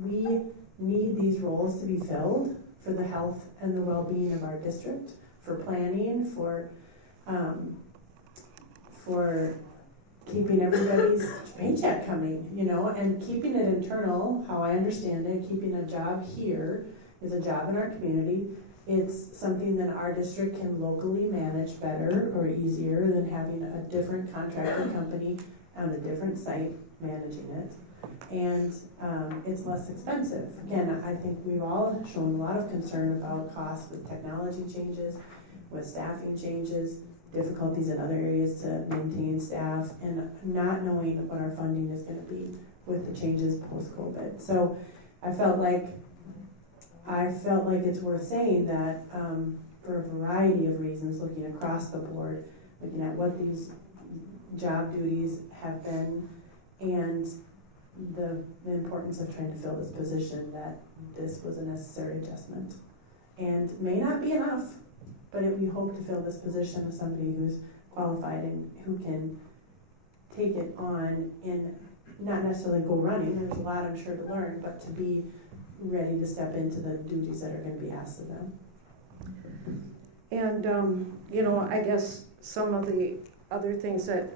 we need these roles to be filled for the health and the well-being of our district, for planning, for keeping everybody's paycheck coming, and keeping it internal, how I understand it, keeping a job here is a job in our community. It's something that our district can locally manage better or easier than having a different contracting company on a different site managing it. And it's less expensive. Again, I think we've all shown a lot of concern about costs with technology changes, with staffing changes, difficulties in other areas to maintain staff, and not knowing what our funding is going to be with the changes post-COVID. So I felt like it's worth saying that for a variety of reasons, looking across the board, looking at what these job duties have been, and the importance of trying to fill this position, that this was a necessary adjustment. And may not be enough, but we hope to fill this position with somebody who's qualified and who can take it on and not necessarily go running. There's a lot, I'm sure, to learn, but to be ready to step into the duties that are going to be asked of them. And, I guess some of the other things that,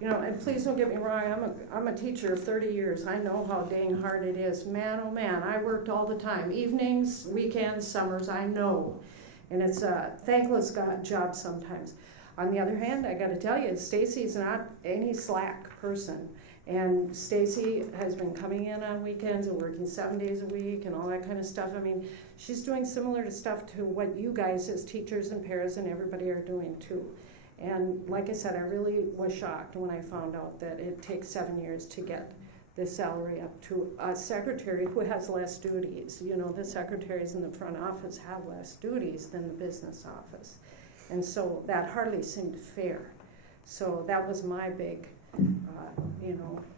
and please don't get me wrong, I'm a teacher of 30 years. I know how dang hard it is. Man, oh man, I worked all the time. Evenings, weekends, summers, I know. And it's a thankless job sometimes. On the other hand, I got to tell you, Stacy's not any slack person. And Stacy has been coming in on weekends and working 7 days a week and all that kind of stuff. I mean, she's doing similar stuff to what you guys as teachers and paras and everybody are doing too. And like I said, I really was shocked when I found out that it takes 7 years to get the salary up to a secretary who has less duties. The secretaries in the front office have less duties than the business office. And so that hardly seemed fair. So that was my big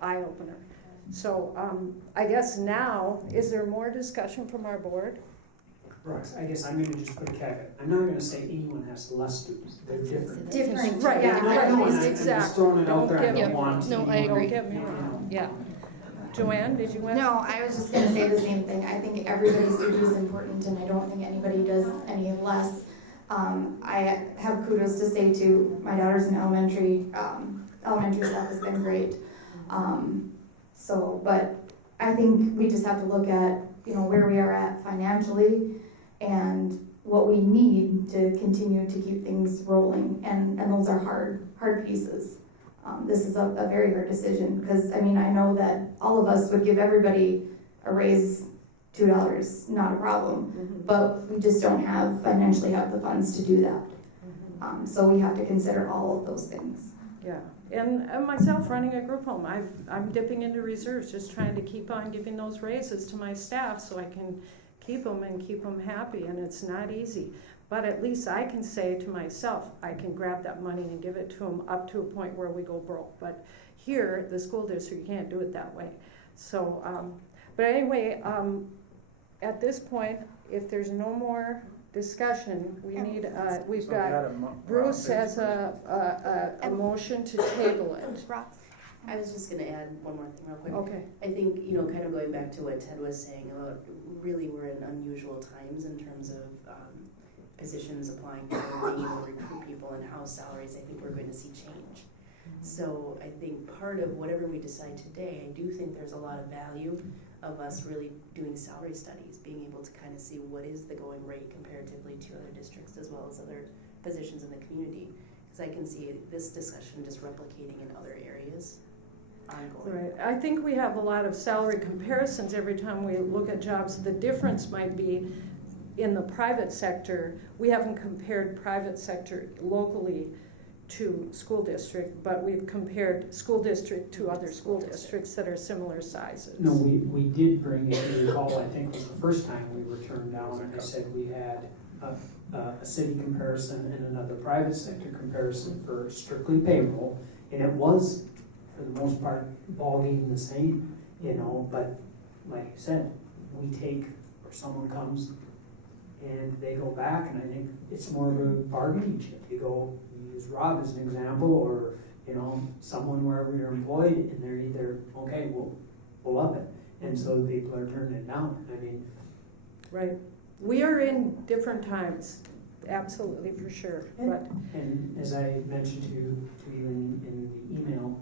eye-opener. So I guess now, is there more discussion from our board? Brooks, I guess I'm going to just put a caveat. I'm not going to say anyone has less students. They're different. Different. Right, Yeah. No, I'm exactly. just throwing it out there. I Don't don't want No, to. I agree. Don't get me wrong. Yeah. Joanne, did you want? No, I was just gonna say the same thing. I think everybody's duty is important, and I don't think anybody does any less. I have kudos to say to my daughters in elementary. Elementary staff has been great. But I think we just have to look at, where we are at financially and what we need to continue to keep things rolling. And those are hard pieces. This is a very hard decision because, I know that all of us would give everybody a raise $2, not a problem, but we just don't financially have the funds to do that. So we have to consider all of those things. Yeah, and myself running a group home, I'm dipping into reserves, just trying to keep on giving those raises to my staff so I can keep them and keep them happy, and it's not easy. But at least I can say to myself, I can grab that money and give it to them up to a point where we go broke. But here, the school district, you can't do it that way. So, but anyway, at this point, if there's no more discussion, we need, we've got, Bruce has a motion to table it. I was just gonna add one more thing real quick. Okay. I think, kind of going back to what Ted was saying about really we're in unusual times in terms of positions applying for being able to recruit people and house salaries. I think we're going to see change. So I think part of whatever we decide today, I do think there's a lot of value of us really doing salary studies, being able to kind of see what is the going rate comparatively to other districts as well as other positions in the community. Because I can see this discussion just replicating in other areas ongoing. Right. I think we have a lot of salary comparisons every time we look at jobs. The difference might be in the private sector. We haven't compared private sector locally to school district, but we've compared school district to other school districts that are similar sizes. No, we did bring, if you recall, I think it was the first time we were turned down, and I said we had a city comparison and another private sector comparison for strictly payroll, and it was, for the most part, ballgame the same, but like you said, we take, or someone comes and they go back, and I think it's more of a bargaining chip. You use Rob as an example, or someone wherever you're employed, and they're either okay, we'll up it, and so people are turning it down. Right. We are in different times, absolutely, for sure. And as I mentioned to you in the email,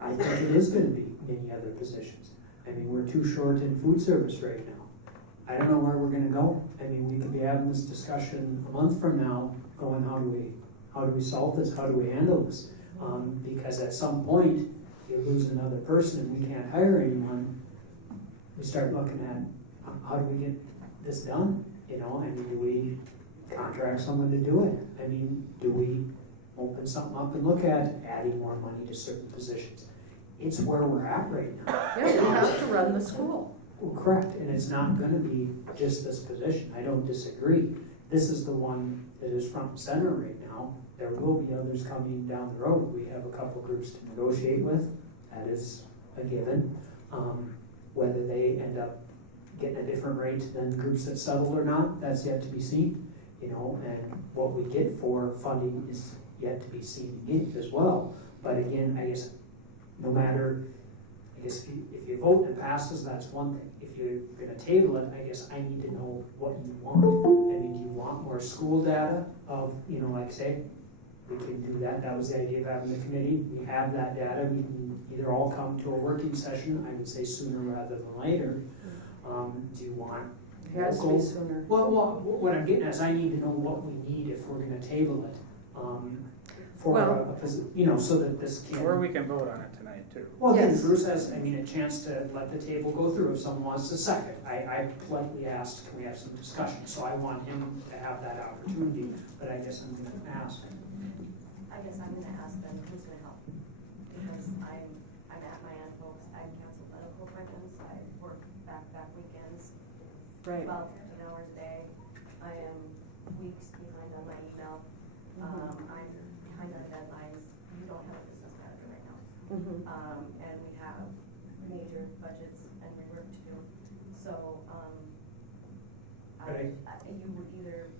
I think it is going to be many other positions. We're too short in food service right now. I don't know where we're going to go. We could be having this discussion a month from now, going, how do we solve this? How do we handle this? Because at some point, you lose another person and we can't hire anyone. We start looking at how do we get this done? Do we contract someone to do it? Do we open something up and look at adding more money to certain positions? It's where we're at right now. Yeah, we have to run the school. Well, correct, and it's not going to be just this position. I don't disagree. This is the one that is front and center right now. There will be others coming down the road. We have a couple groups to negotiate with. That is a given. Whether they end up getting a different rate than groups that settle or not, that's yet to be seen. And what we get for funding is yet to be seen again as well. But again, I guess no matter, if you vote and it passes, that's one thing. If you're going to table it, I guess I need to know what you want. Do you want more school data of, like say, we can do that. That was the idea of having the committee. We have that data. We can either all come to a working session, I would say sooner rather than later. Do you want It has to be sooner. Well, what I'm getting at is I need to know what we need if we're going to table it. So that this can. Or we can vote on it tonight too. Well, again, Yes. Bruce has, a chance to let the table go through if someone wants to second. I politely asked, can we have some discussion? So I want him to have that opportunity, but I guess I'm going to ask. I guess I'm going to ask them who's going to help. Because I'm at my aunt folks. I've canceled medical appointments. I work back weekends. Right. About 15 hours a day. I am weeks behind on my email. I'm behind on deadlines. We don't have a business manager right now. And we have major budgets and work to do. So you would either,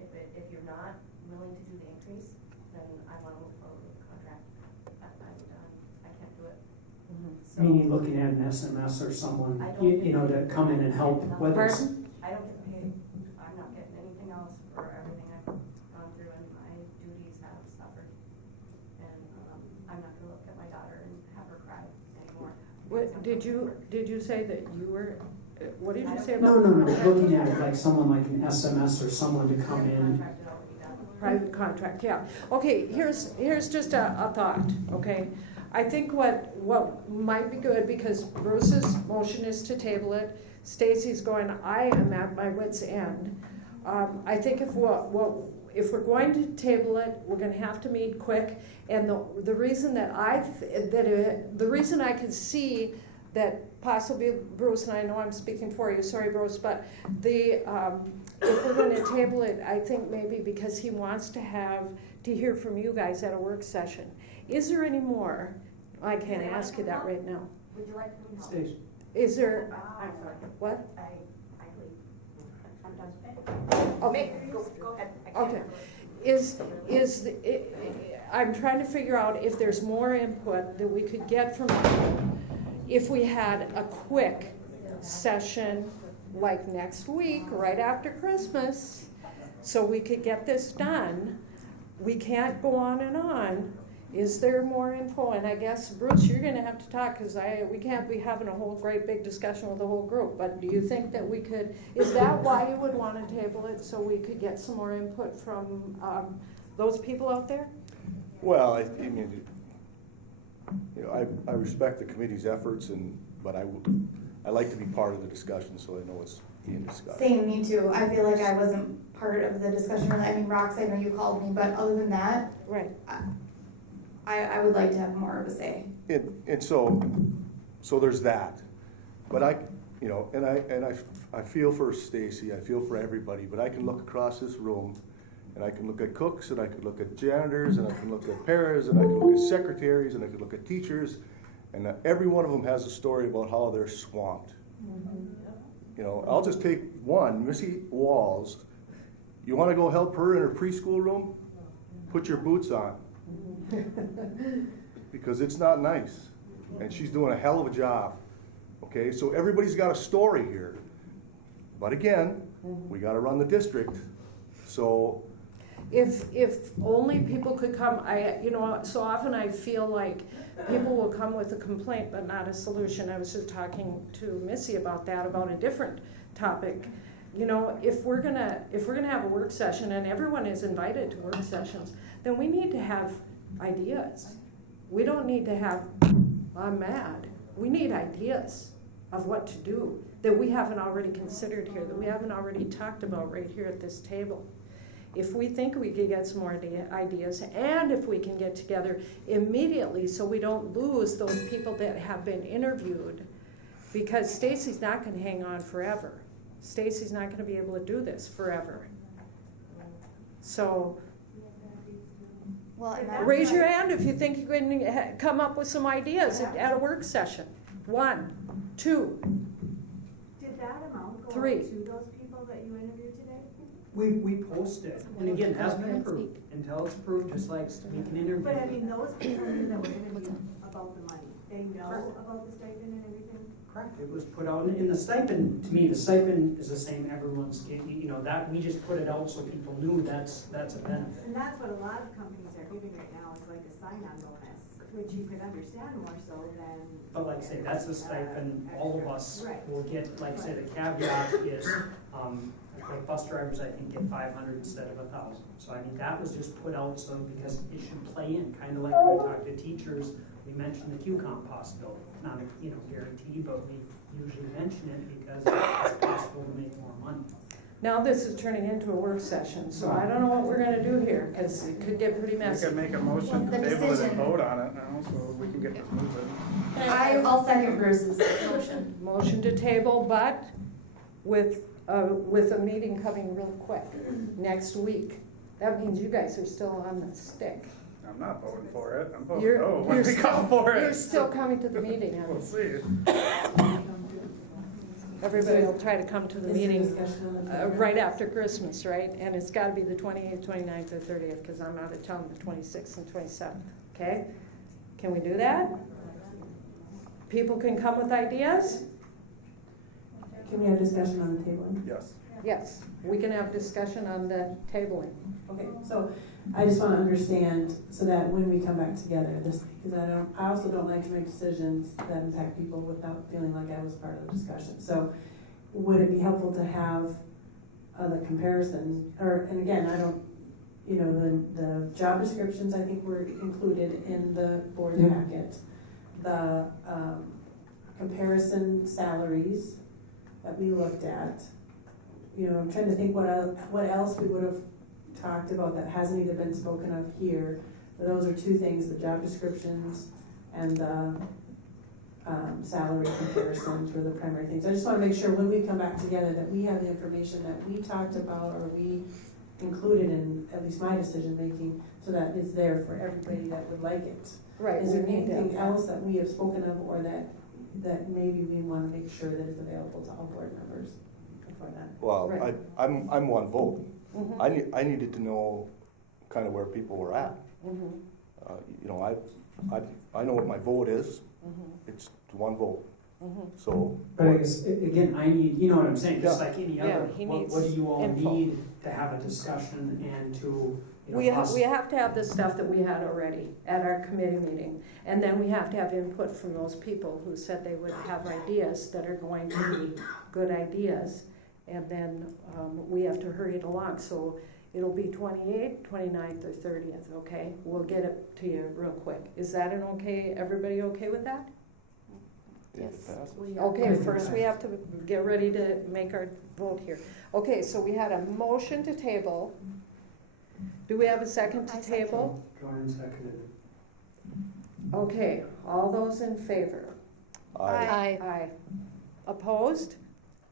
if you're not willing to do the increase, then I want to move forward with the contract. I can't do it. Meaning looking at an SMS or someone, you know, to come in and help, whether it's, I don't get paid, I'm not getting anything else for everything I've gone through, and my duties have suffered. And, I'm not gonna look at my daughter and have her cry anymore. What, did you say that you were, what did you say no, about? looking at it like someone like an SMS or someone to come in. Contracted out with that. Private contract, yeah. Okay, here's just a thought, okay? I think what might be good, because Bruce's motion is to table it, Stacy's going, I am at my wit's end. I think if we're going to table it, we're gonna have to meet quick, and the reason that the reason I could see that possibly Bruce, and I know I'm speaking for you, sorry Bruce, but if we're gonna table it, I think maybe because he wants to hear from you guys at a work session. Is there any more? I can't ask you that right now. Would you like me to? Stage. Is there, I'm sorry. what? I leave. I'm done. Okay. Go ahead. I can't Okay. remember. I'm trying to figure out if there's more input that we could get from you if we had a quick session like next week, right after Christmas, so we could get this done. We can't go on and on. Is there more info? And I guess, Bruce, you're gonna have to talk, because we can't be having a whole great big discussion with the whole group, but do you think that we could, is that why you would wanna table it, so we could get some more input from those people out there? Well, I mean, you know, I respect the committee's efforts, but I like to be part of the discussion, so I know what's being discussed. Same, me too. I feel like I wasn't part of the discussion. I mean, Rox, I know you called me, but other than that, Right. I would like to have more of a say. And so there's that, but you know, and I feel for Stacy, I feel for everybody, but I can look across this room, and I can look at cooks, and I can look at janitors, and I can look at paras, and I can look at secretaries, and I can look at teachers, and every one of them has a story about how they're swamped. You know, I'll just take one, Missy Walls. You want to go help her in her preschool room? Put your boots on. Because it's not nice. And she's doing a hell of a job. Okay, so everybody's got a story here. But again, we got to run the district. So If only people could come, so often I feel like people will come with a complaint but not a solution. I was just talking to Missy about that, about a different topic. You know, if we're gonna have a work session, and everyone is invited to work sessions, then we need to have ideas. We don't need to have, I'm mad. We need ideas of what to do that we haven't already considered here, that we haven't already talked about right here at this table. If we think we could get some more ideas, and if we can get together immediately so we don't lose those people that have been interviewed, because Stacy's not going to hang on forever. Stacy's not going to be able to do this forever. So raise your hand if you think you can come up with some ideas at a work session. 1, 2, Did that amount go 3. out to those people that you interviewed today? We post it, and again, it hasn't been approved, until it's approved, just like we can interview. But I mean, those people knew that were interviewed about the money. They know about the stipend and everything? Correct, it was put out in the stipend, to me, the stipend is the same, everyone's getting, you know, that, we just put it out so people knew that's a benefit. And that's what a lot of companies are giving right now, is like a sign-on bonus, which you could understand more so than. But like I say, that's the stipend, all of us Right. will get, like I say, the caveat is, like bus drivers, I think, get 500 instead of 1,000. So I mean, that was just put out so, because it should play in, kind of like when we talk to teachers, we mentioned the QComp possibility. Not a, guarantee, but we usually mention it because it's possible to make more money. Now this is turning into a work session, so I don't know what we're gonna do here, because it could get pretty We messy. could make a motion The to table it decision. and vote on it now, so we can get this moving. I'll second Bruce's motion. Motion to table, but with a meeting coming real quick next week. That means you guys are still on the stick. I'm not voting for it, I'm voting You're- no when you're we come for it. You're still coming to the meeting, We'll see. everybody will try to come to the Is there meeting discussion on the right after Christmas, right? And it's gotta be the 28th, 29th, or 30th, because I'm out of town the 26th and 27th, okay? Can we do that? People can come with ideas? Can we have discussion on the tabling? Yes. Yes, we can have discussion on the tabling. Okay, so I just want to understand so that when we come back together, this, because I also don't like to make decisions that impact people without feeling like I was part of the discussion. So would it be helpful to have the comparison, and again, I don't, the job descriptions I think were included in the board packet. The comparison salaries that we looked at. I'm trying to think what else we would have talked about that hasn't either been spoken of here. Those are two things, the job descriptions and the salary comparisons were the primary things. I just want to make sure when we come back together that we have the information that we talked about or we included in at least my decision making so that it's there for everybody that would like it. Right. Is there anything else that we have spoken of or that maybe we want to make sure that is available to all board members before that? Well, Right. I'm one vote. Mhm. I needed to know kind of where people were at. Mhm. I know what my vote is. Mhm. It's one vote. Mhm. So. But I guess, again, I need, you know what I'm saying, just like any Yeah, other, he what needs do you all info. need to have a discussion and to, We have to have the stuff that we had already at our committee meeting. And then we have to have input from those people who said they would have ideas that are going to be good ideas. And then we have to hurry it along. So it'll be 28th, 29th, or 30th, okay? We'll get it to you real quick. Is that an okay, everybody okay with that? Yes. Okay, first we have to get ready to make our vote here. Okay, so we had a motion to table. Do we have a second to table? Joanne seconded. Okay, all those in favor? Aye. Aye. Opposed?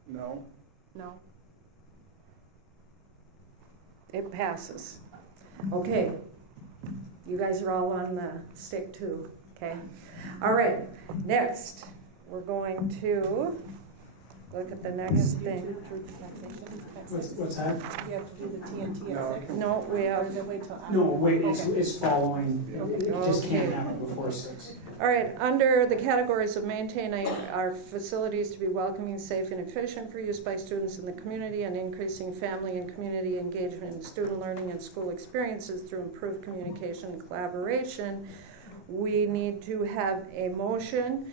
No. No. It passes. Okay, you guys are all on the stick too, okay? All right, next, we're going to look at the next thing. What's that? You have to do the TNT No. at 6? No, we Or have, is it wait till after? No, wait, it's following, it just Okay. can't happen before 6. all right, under the categories of maintaining our facilities to be welcoming, safe, and efficient for use by students in the community and increasing family and community engagement in student learning and school experiences through improved communication and collaboration, we need to have a motion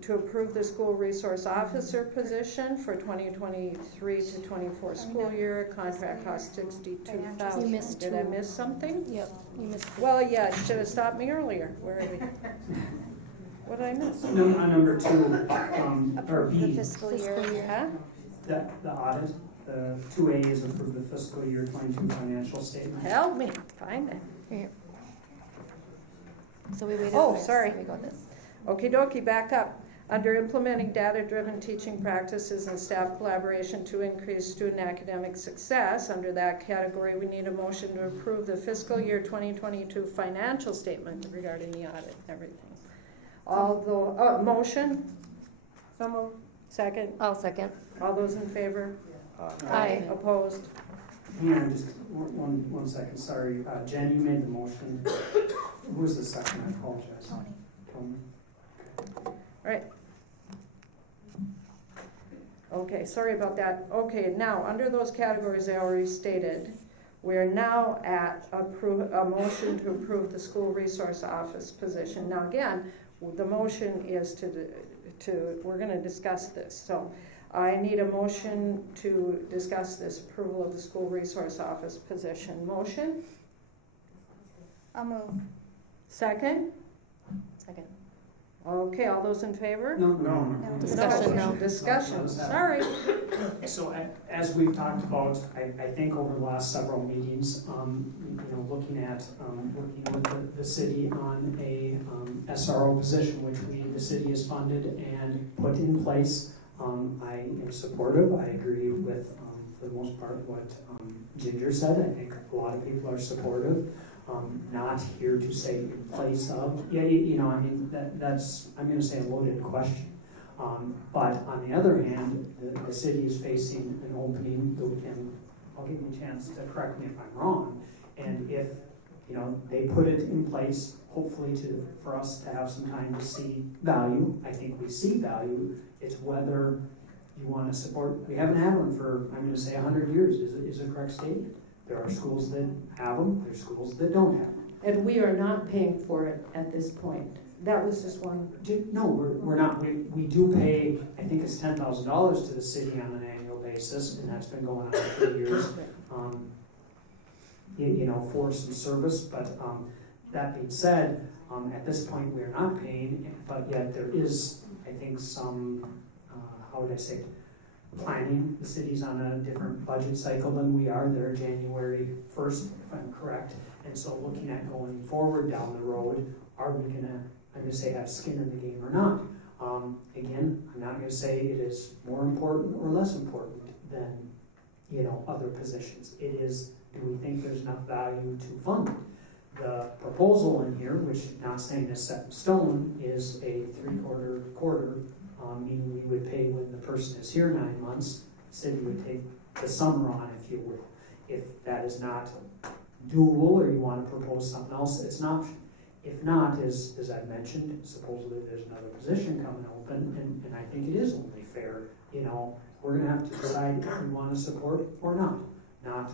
to approve the school resource officer position for 2023 to 24 school year. Contract cost You $62,000. missed Did I two. miss something? Yep, you missed. Well, yeah, should have stopped me earlier. Where are we? What did I miss? Number 2, or The B, fiscal year. Huh? the audit, the 2A is approve the fiscal year 22 financial statement. Help me find it. Here. So we waited. Oh, for this. sorry. We got this. Okie dokie, back up. Under implementing data-driven teaching practices and staff collaboration to increase student academic success, under that category, we need a motion to approve the fiscal year 2022 financial statement regarding the audit and everything. Motion? So moved. Second? I'll second. All those in favor? Aye. Opposed? Hang on, just one second, sorry. Jen, you made the motion. Who was the second? I apologize. Tony. Tony. Right. Okay, sorry about that. Okay, now, under those categories I already stated, we're now at a motion to approve the school resource office position. Now, again, the motion is we're gonna discuss this. So I need a motion to discuss this approval of the school resource office position. Motion? I'll move. Second? Second. Okay, all those in favor? No. Discussion, no. Discussion, sorry. So as we've talked about, I think over the last several meetings, looking at working with the city on a SRO position, which the city has funded and put in place. I am supportive. I agree with, for the most part, what Ginger said. I think a lot of people are supportive. Not here to say in place of, that's, I'm going to say a loaded question. But on the other hand, the city is facing an opening, and I'll give you a chance to correct me if I'm wrong. And if they put it in place, hopefully for us to have some time to see value. I think we see value. It's whether you want to support. We haven't had one for, I'm going to say, 100 years. Is a correct statement. There are schools that have them. There's schools that don't have them. And we are not paying for it at this point. That was just one. No, we're not. We do pay, I think it's $10,000 to the city on an annual basis, and that's been going on for years. For some service, but that being said, at this point we are not paying, but yet there is, I think, some, how would I say, planning. The city's on a different budget cycle than we are. They're January 1st, if I'm correct. And so looking at going forward down the road, are we gonna, I'm gonna say, have skin in the game or not? Again, I'm not gonna say it is more important or less important than, other positions. It is, do we think there's enough value to fund it? The proposal in here, which not saying is set in stone, is a 3/4 quarter, meaning we would pay when the person is here 9 months. The city would take the summer on, if you will. If that is not doable, or you want to propose something else, it's an option. If not, as I mentioned, supposedly there's another position coming open, and I think it is only fair. We're going to have to decide if we want to support it or not. Not,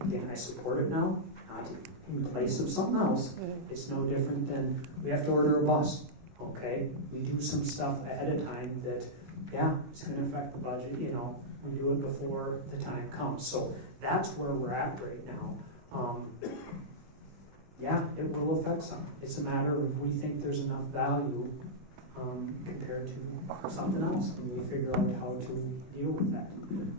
again, I support it now, not in place of something else. It's no different than we have to order a bus, okay? We do some stuff ahead of time that, it's going to affect the budget, we do it before the time comes. So that's where we're at right now. It will affect some. It's a matter of we think there's enough value compared to something else, and we figure out how to deal with that.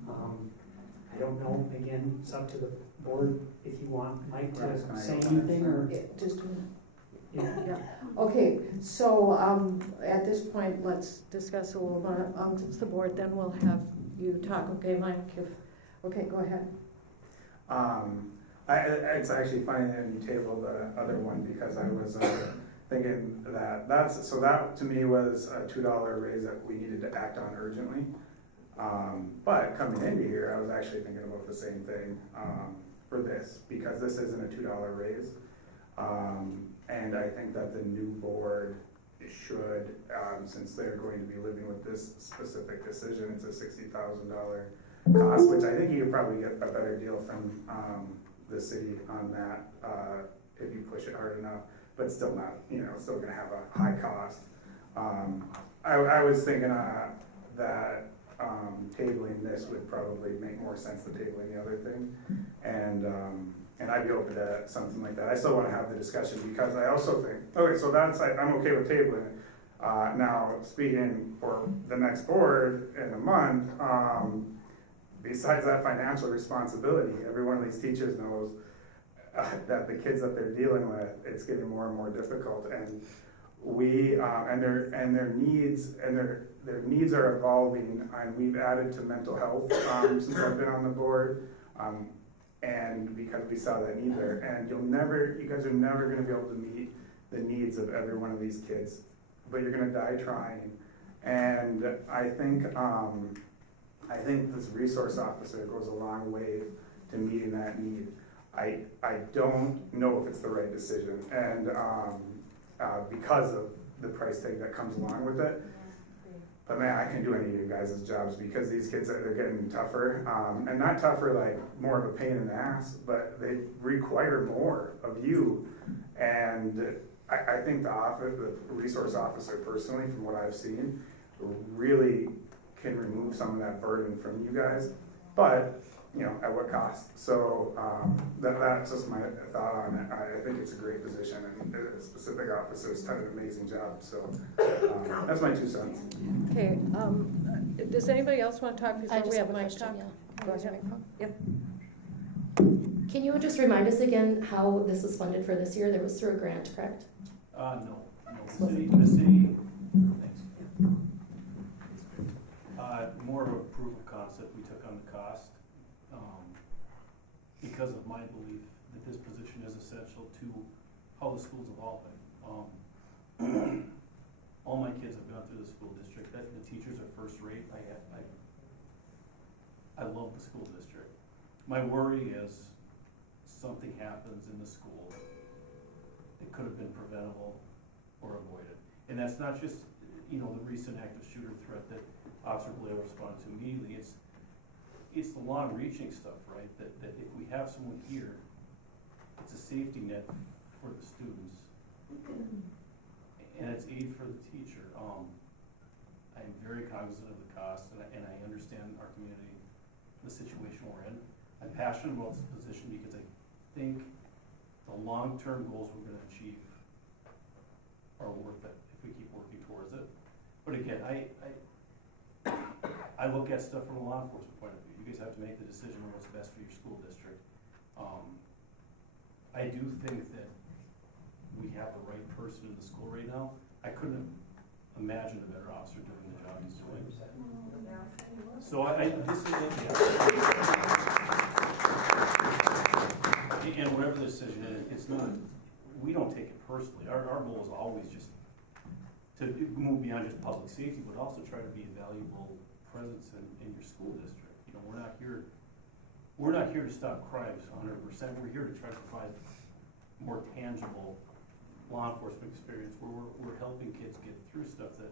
I don't know, again, it's up to the board if you want Mike to say anything, or Just a minute. Yeah. Okay, so at this point, let's discuss a little bit amongst the board, then we'll have you talk. Okay, Mike? Okay, go ahead. It's actually funny that you tabled the other one, because I was thinking that to me was a $2 raise that we needed to act on urgently. But coming into here, I was actually thinking about the same thing for this, because this isn't a $2 raise. And I think that the new board should, since they're going to be living with this specific decision, it's a $60,000 cost, which I think you could probably get a better deal from the city on that if you push it hard enough, but still not, still gonna have a high cost. I was thinking that tabling this would probably make more sense than tabling the other thing, and I'd be open to something like that. I still want to have the discussion, because I also think, okay, so I'm okay with tabling it. Now, speaking for the next board in a month, besides that financial responsibility, every one of these teachers knows that the kids that they're dealing with, it's getting more and more difficult, and their needs are evolving, and we've added to mental health since I've been on the board, and because we saw that need there, and you guys are never going to be able to meet the needs of every one of these kids, but you're going to die trying. And I think this resource officer goes a long way to meeting that need. I don't know if it's the right decision, and because of the price tag that comes along with it. But man, I can do any of you guys' jobs, because these kids are getting tougher, and not tougher like more of a pain in the ass, but they require more of you. And I think the resource officer, personally, from what I've seen, really can remove some of that burden from you guys, but at what cost? So that's just my thought on it. I think it's a great position, and the specific officer's done an amazing job. So that's my 2 cents. Okay, does anybody else want to talk I before just we have have a Mike question, talk? yeah. Go ahead. Yep. Can you just remind us again how this was funded for this year? There was through a grant, correct? No. The city, thanks. More of a proof of concept. We took on the cost because of my belief that this position is essential to how the school's evolving. All my kids have gone through the school district. The teachers are first rate. I love the school district. My worry is something happens in the school, it could have been preventable or avoided. And that's not just, the recent active shooter threat that Officer Blair responded to immediately. It's the long-reaching stuff, right? That if we have someone here, it's a safety net for the students, and it's aid for the teacher. I'm very cognizant of the cost, and I understand our community, the situation we're in. I'm passionate about this position because I think the long-term goals we're gonna achieve are worth it if we keep working towards it. But again, I look at stuff from a law enforcement point of view. You guys have to make the decision on what's best for your school district. I do think that we have the right person in the school right now. I couldn't imagine a better officer doing the job he's doing. So this is it. And whatever the decision is, it's not, we don't take it personally. Our goal is always just to move beyond just public safety, but also try to be a valuable presence in your school district. We're not here to stop crimes 100%. We're here to try to provide more tangible law enforcement experience where we're helping kids get through stuff that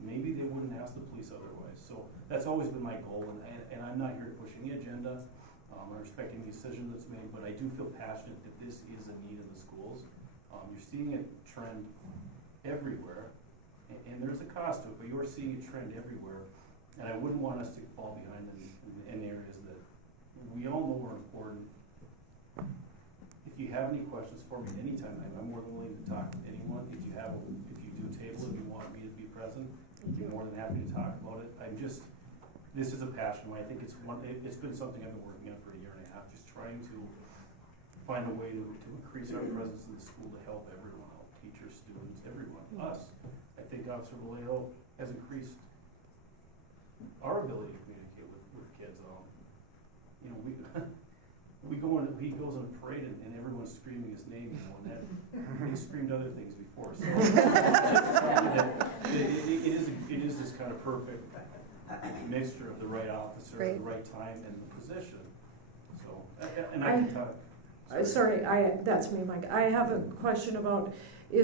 maybe they wouldn't ask the police otherwise. So that's always been my goal, and I'm not here to push any agenda. I respect any decision that's made, but I do feel passionate that this is a need in the schools. You're seeing a trend everywhere, and there's a cost to it, but you're seeing a trend everywhere, and I wouldn't want us to fall behind in areas that we all know are important. If you have any questions for me at any time, I'm more than willing to talk to anyone. If you do table it, you want me to be present, I'd be more than happy to talk about it. This is a passion. I think it's been something I've been working on for a year and a half, just trying to find a way to increase our presence in the school to help everyone out, teachers, students, everyone, us. I think Officer Vallejo has increased our ability to communicate with kids. He goes on a parade and everyone's screaming his name, and that he screamed other things before. So it is this kind of perfect mixture of the right officer at the right time and the position. So, and I can talk. Sorry, that's me, Mike. I have a question about, I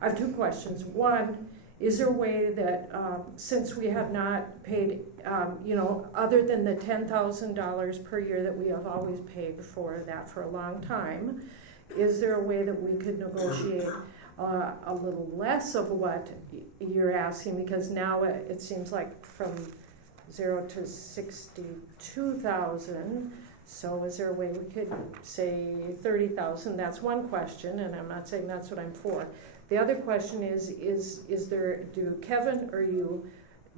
have two questions. One, is there a way that, since we have not paid, other than the $10,000 per year that we have always paid for that for a long time, is there a way that we could negotiate a little less of what you're asking? Because now it seems like from 0 to 62,000. So is there a way we could say 30,000? That's one question, and I'm not saying that's what I'm for. The other question is there, do Kevin or you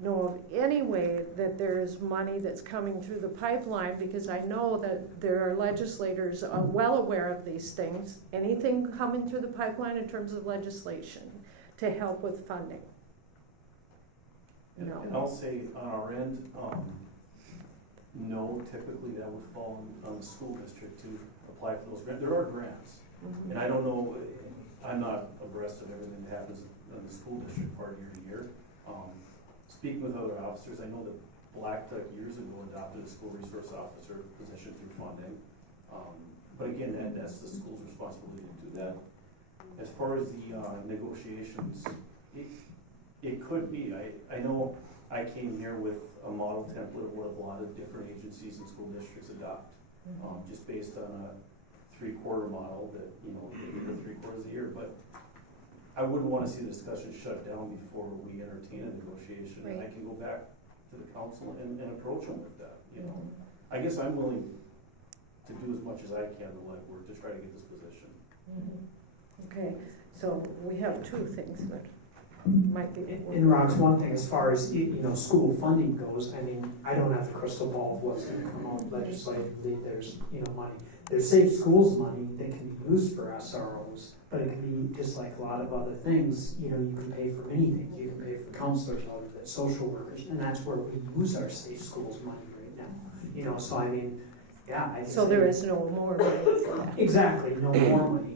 know of any way that there's money that's coming through the pipeline? Because I know that there are legislators well aware of these things. Anything coming through the pipeline in terms of legislation to help with funding? No. And I'll say on our end, no, typically that would fall on the school district to apply for those grants. There are grants, and I don't know, I'm not abreast of everything that happens in the school district part year to year. Speaking with other officers, I know that Black Duck years ago adopted a school resource officer position through funding. But again, that's the school's responsibility to do that. As far as the negotiations, it could be. I know I came here with a model template of what a lot of different agencies and school districts adopt, just based on a 3/4 model that, they get the 3/4 a year. But I wouldn't want to see the discussion shut down before we entertain a negotiation. Right. And I can go back to the council and approach them with that, I guess I'm willing to do as much as I can the legwork to try to get this position. Okay, so we have two things that might be. In Rox, one thing as far as school funding goes, I mean, I don't have the crystal ball of what's going to come out legislatively. There's money. There's safe schools money that can be used for SROs, but it can be just like a lot of other things. You can pay for many things. You can pay for counselors, social workers, and that's where we use our safe schools money right now. So I mean, yeah. So there is no more money for that. Exactly, no more money.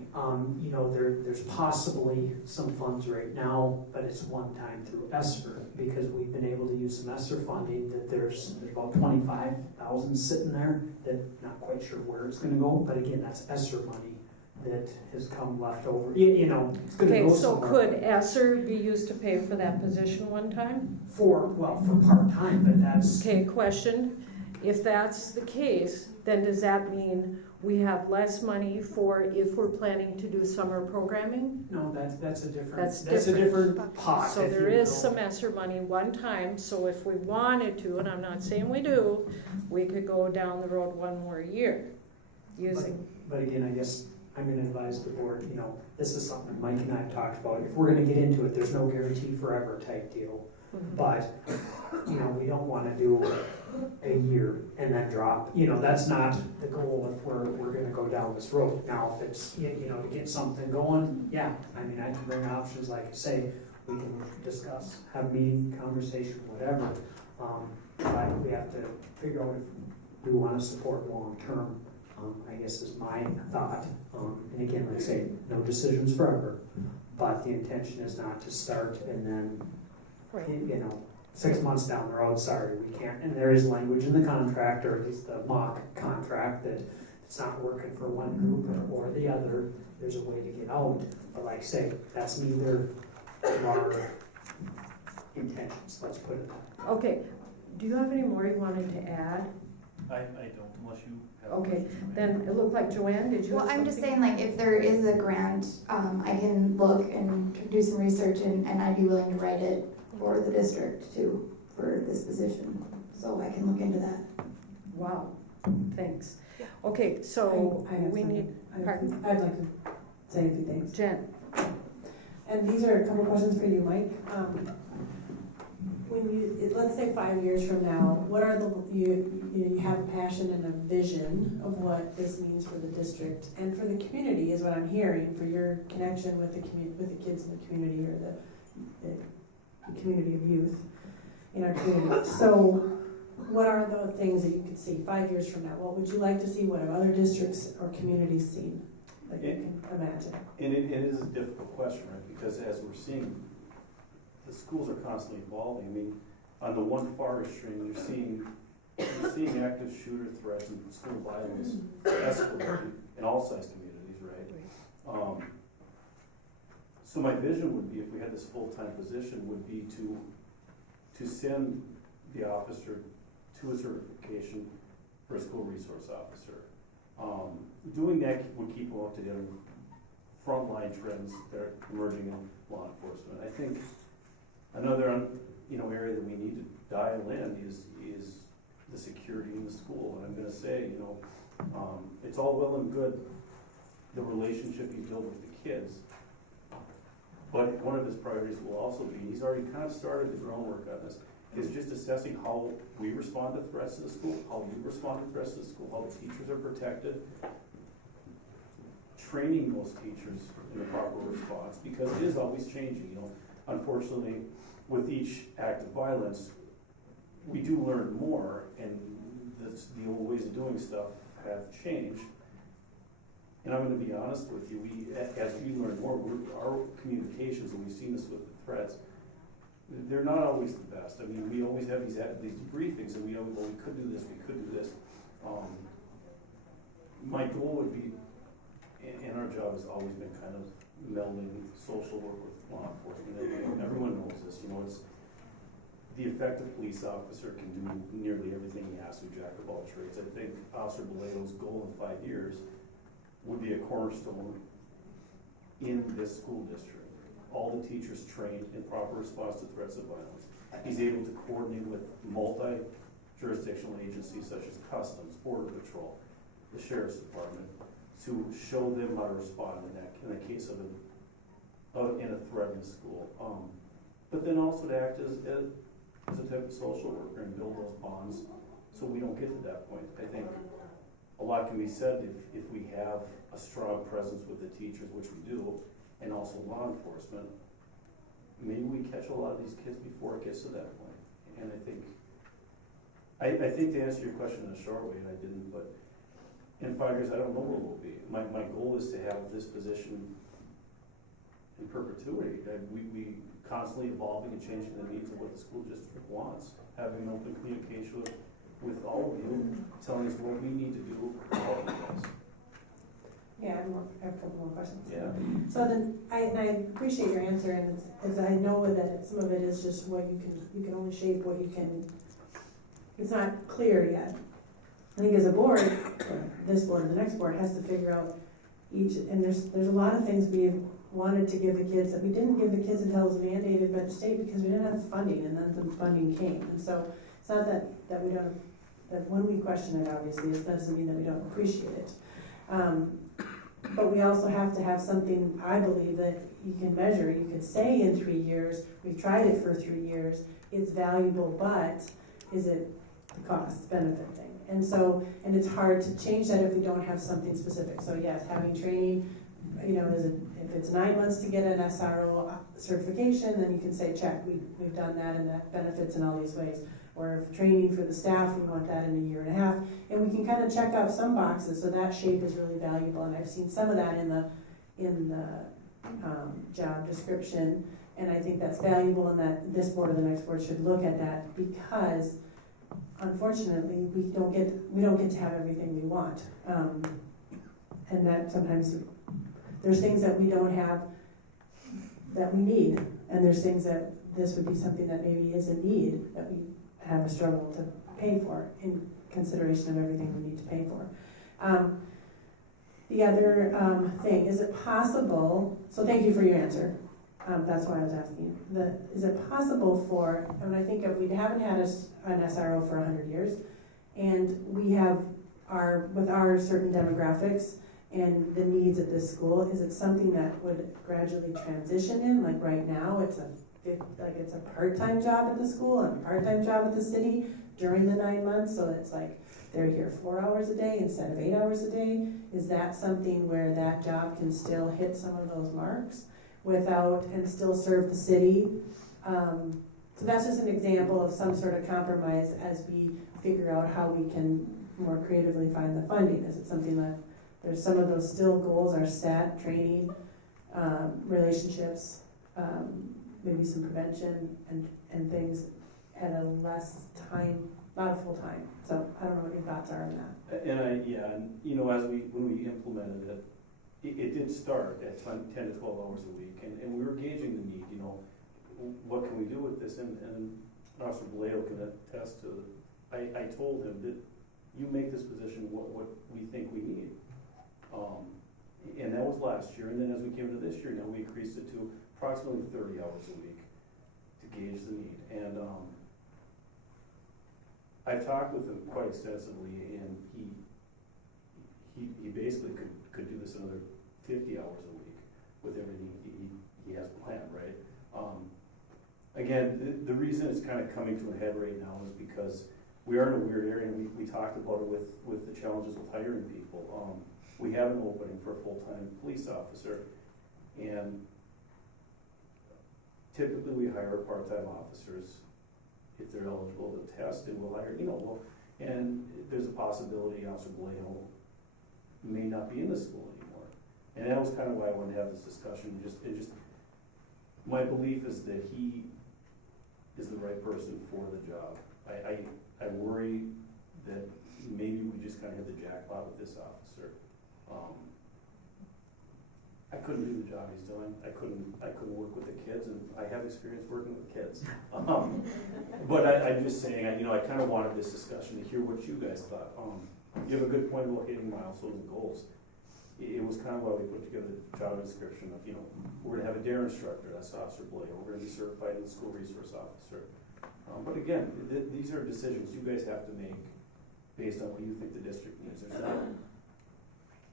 There's possibly some funds right now, but it's one time through ESSER because we've been able to use semester funding, that there's about 25,000 sitting there that not quite sure where it's gonna go, but again, that's ESSER money that has come left over, you know, it's gonna Okay, go so somewhere. could ESSER be used to pay for that position one time? For part-time, but that's, Okay, question, if that's the case, then does that mean we have less money for if we're planning to do summer programming? no, that's a different, That's that's a different. different pot, So if there you is will. some ESSER money one time, so if we wanted to, and I'm not saying we do, we could go down the road one more year using, But again, I guess I'm gonna advise the board, you know, this is something Mike and I have talked about. If we're gonna get into it, there's no guarantee forever type deal. But, you know, we don't wanna do a year and then drop, you know, that's not the goal if we're gonna go down this road. Now, if it's, you know, to get something going, yeah, I mean, I can bring options, like I say, we can discuss, have a meeting, conversation, whatever. But we have to figure out if we wanna support long-term, I guess is my thought. And again, like I say, no decisions forever, but the intention is not to start and then, you know, 6 months down the road, sorry, we can't. And there is language in the contract, or at least the mock contract, that it's not working for one group or the other. There's a way to get out. But like I say, that's neither of our intentions, let's put it that way. okay, do you have any more you wanted to add? I don't, unless you have. Okay, then it looked like Joanne, did you have Well, I'm just something? saying, like, if there is a grant, I can look and do some research, and I'd be willing to write it for the district too, for this position, so I can look into that. Wow, thanks. Okay, so I have we something. need, pardon? I'd like to say a few things. Jen, And these are a couple questions for you, Mike. When let's say 5 years from now, what are you have a passion and a vision of what this means for the district and for the community, is what I'm hearing, for your connection with the kids in the community, or the community of youth in our community. So what are the things that you could see 5 years from now? What would you like to see? What have other districts or communities seen that you can imagine? And it is a difficult question, right? Because as we're seeing, the schools are constantly evolving. I mean, on the one far extreme, you're seeing active shooter threats and school violence escalating in all size communities, right? So my vision would be, if we had this full-time position, would be to send the officer to a certification for a school resource officer. Doing that would keep them up to date on frontline trends that are emerging in law enforcement. I think another area that we need to dial in is the security in the school. And I'm going to say, it's all well and good, the relationship you build with the kids, but one of his priorities will also be, he's already kind of started the groundwork on this, is just assessing how we respond to threats in the school, how you respond to threats in the school, how the teachers are protected, training those teachers in the proper response, because it is always changing. Unfortunately, with each act of violence, we do learn more, and the old ways of doing stuff have changed. And I'm going to be honest with you, as we learn more, our communications, and we've seen this with the threats, they're not always the best. I mean, we always have these briefings, and we could do this, we could do this. My goal would be, and our job has always been kind of melding social work with law enforcement. Everyone knows this, it's the effective police officer can do nearly everything he has to, jack of all trades. I think Officer Baleo's goal in 5 years would be a cornerstone in this school district. All the teachers trained in proper response to threats of violence. He's able to coordinate with multi-jurisdictional agencies such as Customs, Border Patrol, the Sheriff's Department, to show them how to respond in the case of a threat in the school. But then also to act as a type of social worker and build those bonds so we don't get to that point. I think a lot can be said if we have a strong presence with the teachers, which we do, and also law enforcement. Maybe we catch a lot of these kids before it gets to that point. And I think to answer your question in a short way, and I didn't, but in 5 years, I don't know where we'll be. My goal is to have this position in perpetuity. That we constantly evolving and changing the needs of what the school district wants, having open communication with all of you, telling us what we need to do to help you guys. Yeah, I have a couple more questions. Yeah. So then, I appreciate your answer, and as I know that some of it is just what you can only shape what you can, it's not clear yet. I think as a board, this board and the next board has to figure out each, and there's a lot of things we've wanted to give the kids that we didn't give the kids until it was mandated by the state because we didn't have funding, and then the funding came. And so it's not that we don't, that when we question it, obviously, it doesn't mean that we don't appreciate it. But we also have to have something, I believe, that you can measure. You can say in 3 years, we've tried it for 3 years, it's valuable, but is it the cost benefit thing? And so, and it's hard to change that if we don't have something specific. So yes, having training, you know, if it's 9 months to get an SRO certification, then you can say, check, we've done that and that benefits in all these ways. Or if training for the staff, we want that in a 1.5 years. And we can kind of check off some boxes, so that shape is really valuable. And I've seen some of that in the job description, and I think that's valuable, and that this board or the next board should look at that, because unfortunately, we don't get to have everything we want. And that sometimes there's things that we don't have that we need, and there's things that this would be something that maybe is a need that we have a struggle to pay for in consideration of everything we need to pay for. The other thing, is it possible, so thank you for your answer, that's why I was asking, is it possible for, and I think if we haven't had an SRO for 100 years, and we have with our certain demographics and the needs at this school, is it something that would gradually transition in, like right now, it's a part-time job at the school and a part-time job at the city during the 9 months, so it's like they're here 4 hours a day instead of 8 hours a day. Is that something where that job can still hit some of those marks without, and still serve the city? So that's just an example of some sort of compromise as we figure out how we can more creatively find the funding. Is it something that there's some of those still goals are set, training, relationships, maybe some prevention and things at a less time, not a full time. So I don't know what your thoughts are on that. And you know, when we implemented it, it did start at 10 to 12 hours a week, and we were gauging the need, you know, what can we do with this? And Officer Vallejo can attest to it. I told him that you make this position what we think we need. And that was last year, and then as we came into this year, now we increased it to approximately 30 hours a week to gauge the need. And I've talked with him quite extensively, and he basically could do this another 50 hours a week with everything he has planned, right? Again, the reason it's kind of coming to a head right now is because we are in a weird area, and we talked about it with the challenges with hiring people. We have an opening for a full-time police officer, and typically we hire part-time officers if they're eligible to test, and we'll hire, and there's a possibility Officer Vallejo may not be in the school anymore. And that was kind of why I wanted to have this discussion. My belief is that he is the right person for the job. I worry that maybe we just kind of hit the jackpot with this officer. I couldn't do the job he's doing. I couldn't work with the kids, and I have experience working with kids. But I'm just saying, I kind of wanted this discussion to hear what you guys thought. You have a good point about hitting milestones and goals. It was kind of why we put together the job description of, we're gonna have a DARE instructor, that's Officer Vallejo. We're gonna be certified in school resource officer. But again, these are decisions you guys have to make based on what you think the district needs.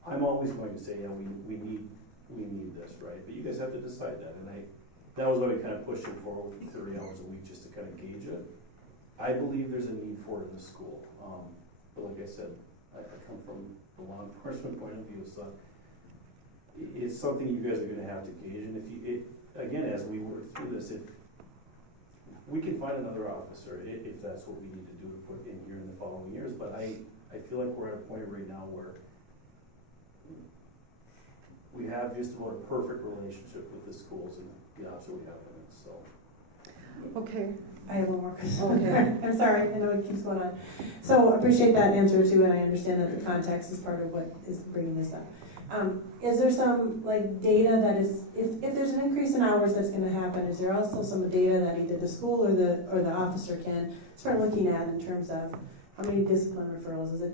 I'm always going to say, yeah, we need this, right? But you guys have to decide that, and that was why we kind of pushed it forward for 30 hours a week, just to kind of gauge it. I believe there's a need for it in the school, but like I said, I come from the law enforcement point of view, so it's something you guys are going to have to gauge. And again, as we work through this, if we can find another officer, if that's what we need to do to put in here in the following years. But I feel like we're at a point right now where we have just about a perfect relationship with the schools and the opposite we have in it, so. Okay, I have one more question. Okay. I'm sorry, I know it keeps going on. So appreciate that answer too, and I understand that the context is part of what is bringing this up. Is there some like data that is, if there's an increase in hours that's gonna happen, is there also some data that either the school or the officer can start looking at in terms of how many discipline referrals? Is it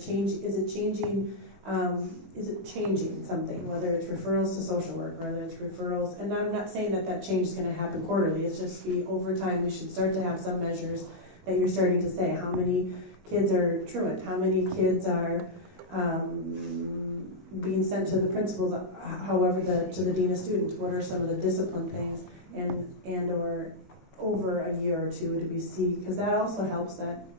changing something, whether it's referrals to social work, whether it's referrals, and I'm not saying that change is gonna happen quarterly, it's just over time we should start to have some measures that you're starting to say, how many kids are truant, how many kids are being sent to the principals, however, to the dean of students, what are some of the discipline things, and or over a year or two to be seen, because that also helps that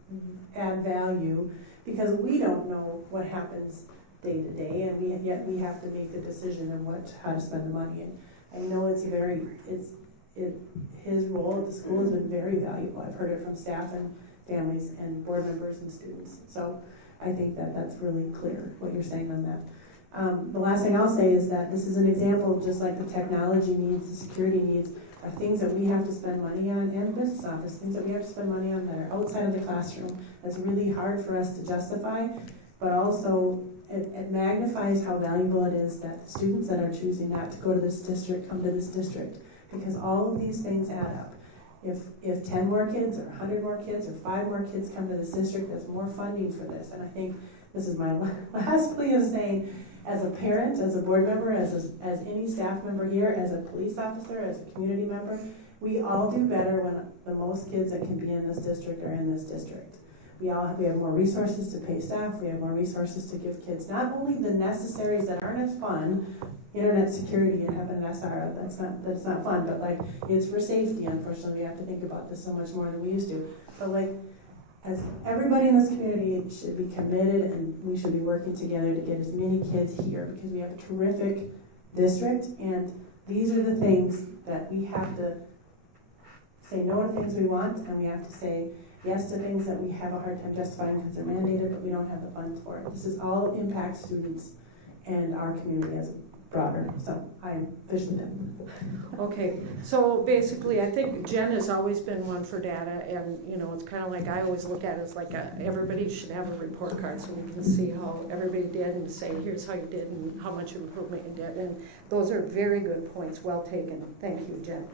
add value, because we don't know what happens day to day, and yet we have to make the decision on how to spend the money. And I know his role at the school has been very valuable. I've heard it from staff and families and board members and students. So I think that's really clear what you're saying on that. The last thing I'll say is that this is an example, just like the technology needs, the security needs, are things that we have to spend money on, and the business office, things that we have to spend money on that are outside of the classroom. That's really hard for us to justify, but also it magnifies how valuable it is that the students that are choosing not to go to this district come to this district, because all of these things add up. If 10 more kids, or 100 more kids, or 5 more kids come to this district, there's more funding for this. And I think this is my last plea, is saying, as a parent, as a board member, as any staff member here, as a police officer, as a community member, we all do better when the most kids that can be in this district are in this district. We have more resources to pay staff, we have more resources to give kids not only the necessaries that aren't as fun, internet security and having an SR, that's not fun, but like, it's for safety. Unfortunately, we have to think about this so much more than we used to. But like, as everybody in this community should be committed, and we should be working together to get as many kids here, because we have a terrific district, and these are the things that we have to say no to things we want, and we have to say yes to things that we have a hard time justifying because they're mandated, but we don't have the funds for it. This is all impact students and our community as broader, so I'm officially done. Okay, so basically, I think Jen has always been one for data, and it's kind of like, I always look at it as like everybody should have a report card so we can see how everybody did and say, here's how you did and how much improvement you did, and those are very good points, well taken. Thank you, Jen.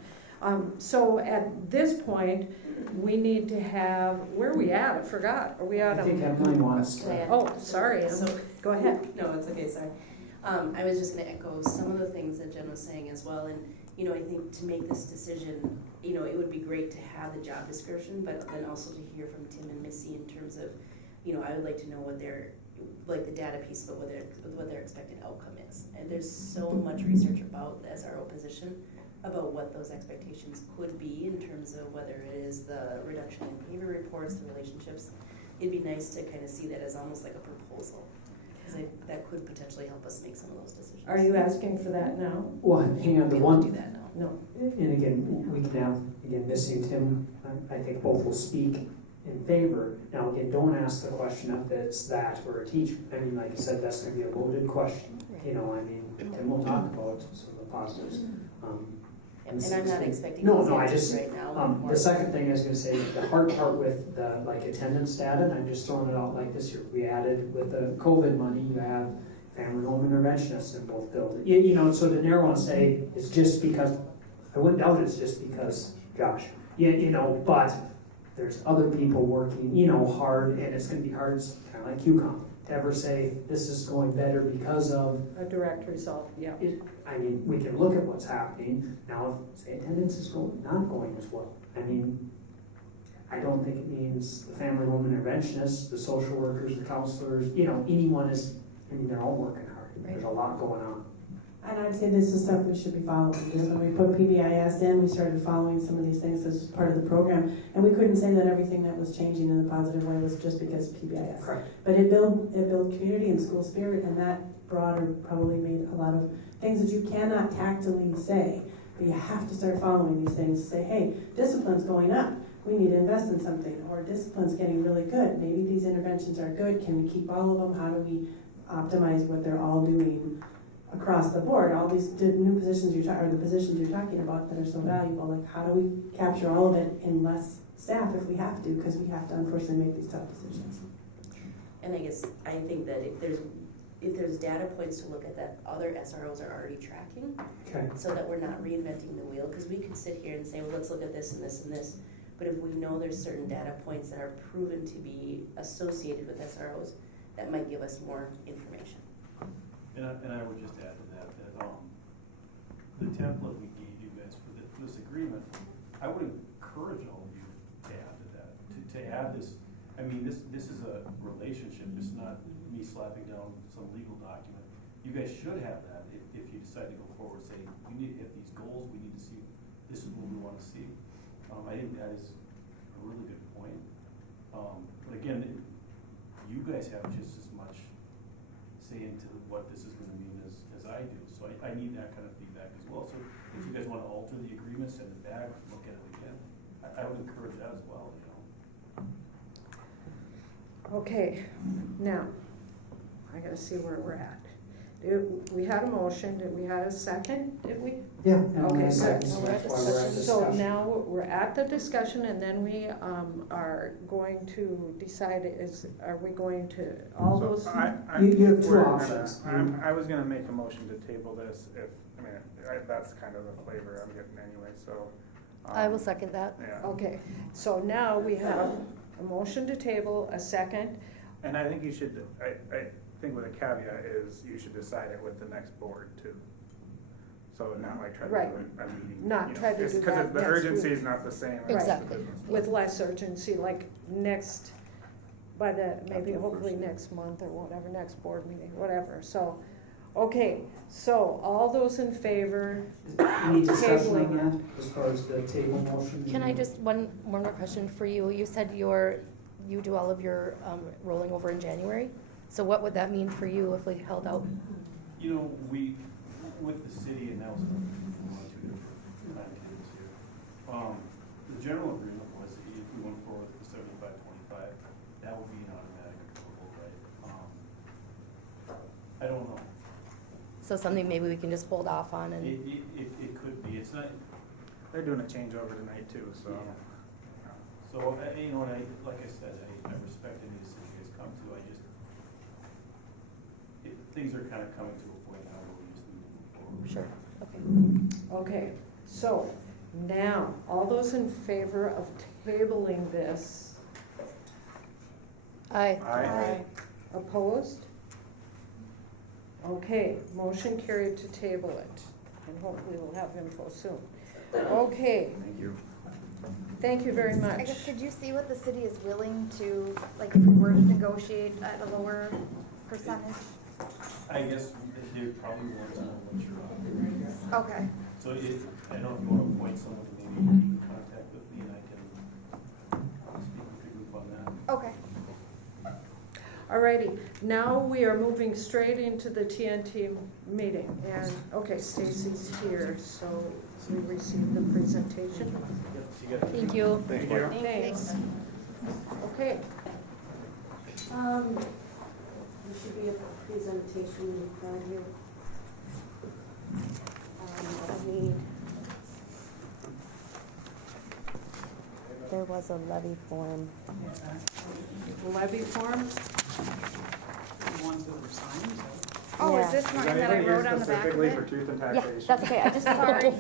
So at this point, we need to have, where are we at? I forgot. Are we at? I think Emily wants to. Oh, sorry. So, go ahead. No, it's okay, sorry. I was just gonna echo some of the things that Jen was saying as well, and, I think to make this decision, it would be great to have the job description, but then also to hear from Tim and Missy in terms of, I would like to know what their, like the data piece, but what their expected outcome is. And there's so much research about the SRO position, about what those expectations could be in terms of whether it is the reduction in behavior reports, the relationships. It'd be nice to kind of see that as almost like a proposal, because that could potentially help us make some of those decisions. Are you asking for that now? Well, hang on, We don't do that now. No. and again, we can have, Missy and Tim, I think both will speak in favor. Now, again, don't ask the question if it's that or a teacher. I mean, like you said, that's gonna be a loaded question. Tim will talk about some of the positives. And I'm not expecting No, those I answers just, right now. the second thing I was gonna say, the hard part with the attendance data, and I'm just throwing it out like this year, we added with the COVID money, you have family home interventionists in both buildings. So to narrow and say, it's just because, I wouldn't doubt it's just because Josh, but there's other people working, hard, and it's gonna be hard, it's kind of like QCOM, to ever say, this is going better because of A direct result, yeah. we can look at what's happening. Now, if, say, attendance is not going as well, I don't think it means the family home interventionists, the social workers, the counselors, anyone is, they're all working hard. There's a lot going on. And I'd say this is stuff we should be following. Just when we put PBIS in, we started following some of these things as part of the program. And we couldn't say that everything that was changing in a positive way was just because of PBIS. Correct. But it built community and school spirit, and that broader probably made a lot of things that you cannot tactily say. But you have to start following these things to say, hey, discipline's going up. We need to invest in something. Or discipline's getting really good. Maybe these interventions are good. Can we keep all of them? How do we optimize what they're all doing across the board, all these new positions or the positions you're talking about that are so valuable, like how do we capture all of it in less staff if we have to, because we have to unfortunately make these tough decisions. And I guess, I think that if there's data points to look at that other SROs are already tracking, Okay. so that we're not reinventing the wheel, because we could sit here and say, well, let's look at this and this and this, but if we know there's certain data points that are proven to be associated with SROs, that might give us more information. And I would just add to that, the template we gave you guys for this agreement, I would encourage all of you to add to that, to add this. I mean, this is a relationship, it's not me slapping down some legal document. You guys should have that if you decide to go forward, say, we need to hit these goals, we need to see, this is what we want to see. I think that is a really good point. But again, you guys have just as much say into what this is going to mean as I do. So I need that kind of feedback as well. So if you guys want to alter the agreement, send it back, look at it again, I would encourage that as well, you know. Okay, now, I gotta see where we're at. We had a motion, did we have a second, did we? Yeah. Okay, so good. that's why we're at So discussion. now we're at the discussion, and then we are going to decide are we going to, all So those? You have two we're gonna- options. I was gonna make a motion to table this that's kind of the flavor I'm getting anyway, so. I will second that. Yeah, Okay, so now we have a motion to table, a second. and I think you should, I think with a caveat is you should decide it with the next board too. So not like try to do Right. a meeting. Not you know, try to it's- do Cause that the next urgency week. is not the same. as Exactly. the business. With less urgency, like next, by the, maybe After the hopefully first day. next month or whatever, next board meeting, whatever, so. Okay, so all those in favor, Any discussion Tabling on that, as far as the table motion? Can I just, one more question for you? You said you do all of your rolling over in January. So what would that mean for you if we held out? You know, we, with the city, and that was one or two different timetables here. The general agreement was that if we went forward with the 75-25, that would be an automatic approval, right? I don't know. So something maybe we can just hold off on and, It could be, it's not, They're doing a changeover tonight too, so. Yeah. So, you know, and like I said, I respect any decision you guys come to, things are kind of coming to a point now where we just need to move forward. sure, okay. okay, so now, all those in favor of tabling this, Aye. Aye. opposed? Okay, motion carried to table it, and hopefully we'll have info soon. Okay, Thank you. thank you very much. I guess, could you see what the city is willing to, like, if we were to negotiate at a lower percentage? I guess they probably want to know what you're offering. Okay. So I don't know if you want to appoint someone to maybe keep in contact with me and I can speak with the group on that. Okay. Alrighty, now we are moving straight into the TNT meeting, and, okay, Stacy's here, so we received the presentation. Thank you. Thanks, Thank Mike. you. Thanks. Okay, There should be a presentation in front of you. There was a levy form. levy form, The ones that were signed, Oh, Yeah. is this Is one that I anybody here wrote on the back of specifically for it? truth and Yeah, taxation? that's okay, I just, Sorry.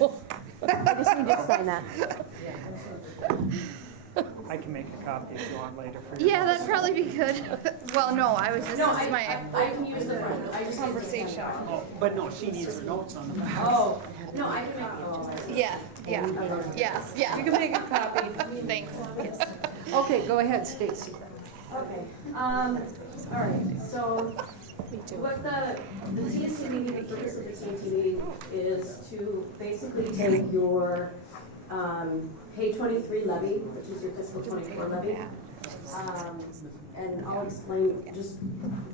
I just need you to sign that. I can make a copy if you want later for your Yeah, notes. that'd probably be good. Well, no, I was just, No, this is my I can use the front, I just. conversation. Oh, but no, she needs her notes on the back. Oh, no, I can make it. Yeah, yes, yeah. you can make a copy. Thanks. Okay, go ahead, Stacy. Okay, all right, so what the TNT meeting, the purpose of the TNT meeting is to basically take your pay 23 levy, which is your fiscal 24 levy. And I'll explain just,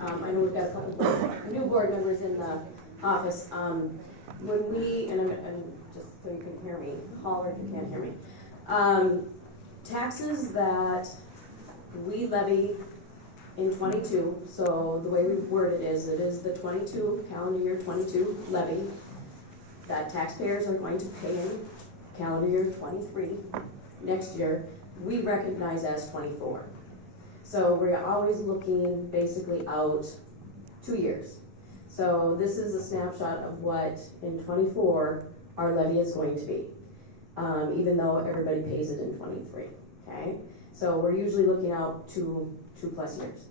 I know we've got a couple new board members in the office. When we, and just so you can hear me, holler if you can't hear me. Taxes that we levy in 22, so the way we word it is the 22, calendar year 22 levy that taxpayers are going to pay in calendar year 23 next year, we recognize as 24. So we're always looking basically out 2 years. So this is a snapshot of what in 24 our levy is going to be, even though everybody pays it in 23, okay? So we're usually looking out two plus years.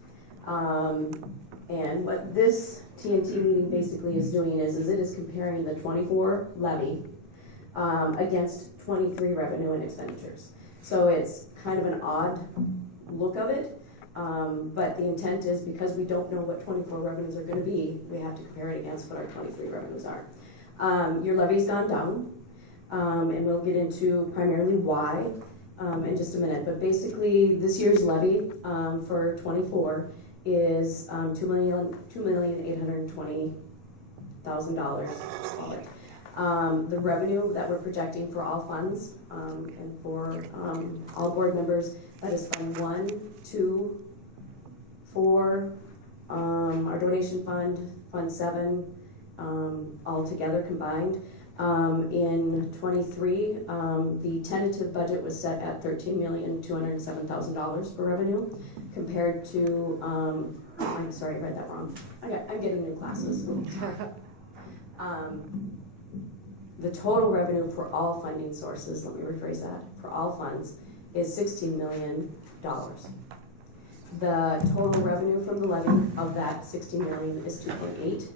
And what this TNT meeting basically is doing is it is comparing the 24 levy against 23 revenue and expenditures. So it's kind of an odd look of it, but the intent is because we don't know what 24 revenues are going to be, we have to compare it against what our 23 revenues are. Your levy's gone down, and we'll get into primarily why in just a minute. But basically, this year's levy for 24 is $2,820,000. The revenue that we're projecting for all funds and for all board members, that is Fund 1, 2, 4, our donation fund, Fund 7, all together combined. In 23, the tentative budget was set at $13,207,000 for revenue, compared to, I'm sorry, I read that wrong. I'm getting new glasses. The total revenue for all funding sources, let me rephrase that, for all funds, is $16 million. The total revenue from the levy of that $16 million is 2.8.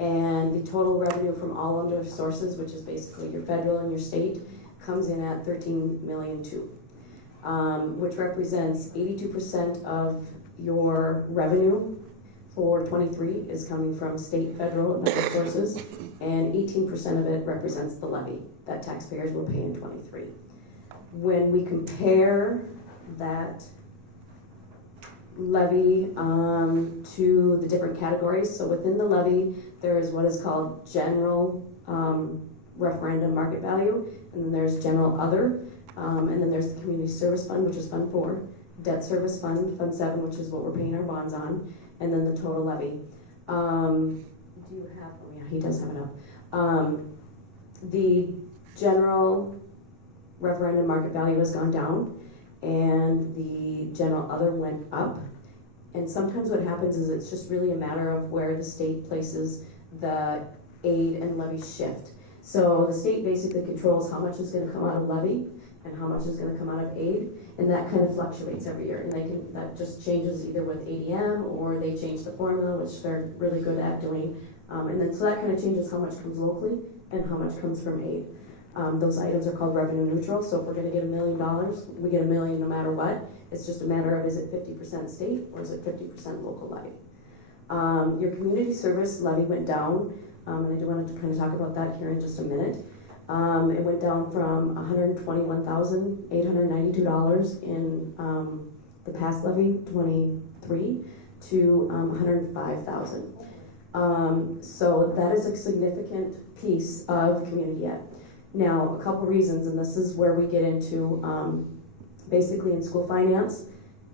And the total revenue from all other sources, which is basically your federal and your state, comes in at $13.2 million, which represents 82% of your revenue for 23 is coming from state, federal, and other sources, and 18% of it represents the levy that taxpayers will pay in 23. When we compare that levy to the different categories, so within the levy, there is what is called general referendum market value, and then there's general other, and then there's the community service fund, which is Fund 4, debt service fund, Fund 7, which is what we're paying our bonds on, and then the total levy. Do you have, oh yeah, he does have it up. The general referendum market value has gone down, and the general other went up. And sometimes what happens is it's just really a matter of where the state places the aid and levy shift. So the state basically controls how much is going to come out of levy and how much is going to come out of aid, and that kind of fluctuates every year. And that just changes either with ADM or they change the formula, which they're really good at doing. And then so that kind of changes how much comes locally and how much comes from aid. Those items are called revenue neutral, so if we're going to get $1 million, we get $1 million no matter what. It's just a matter of, is it 50% state or is it 50% local levy? Your community service levy went down, and I do want to kind of talk about that here in just a minute. It went down from $121,892 in the past levy, 23, to $105,000. So that is a significant piece of community ed. Now, a couple reasons, and this is where we get into basically in school finance,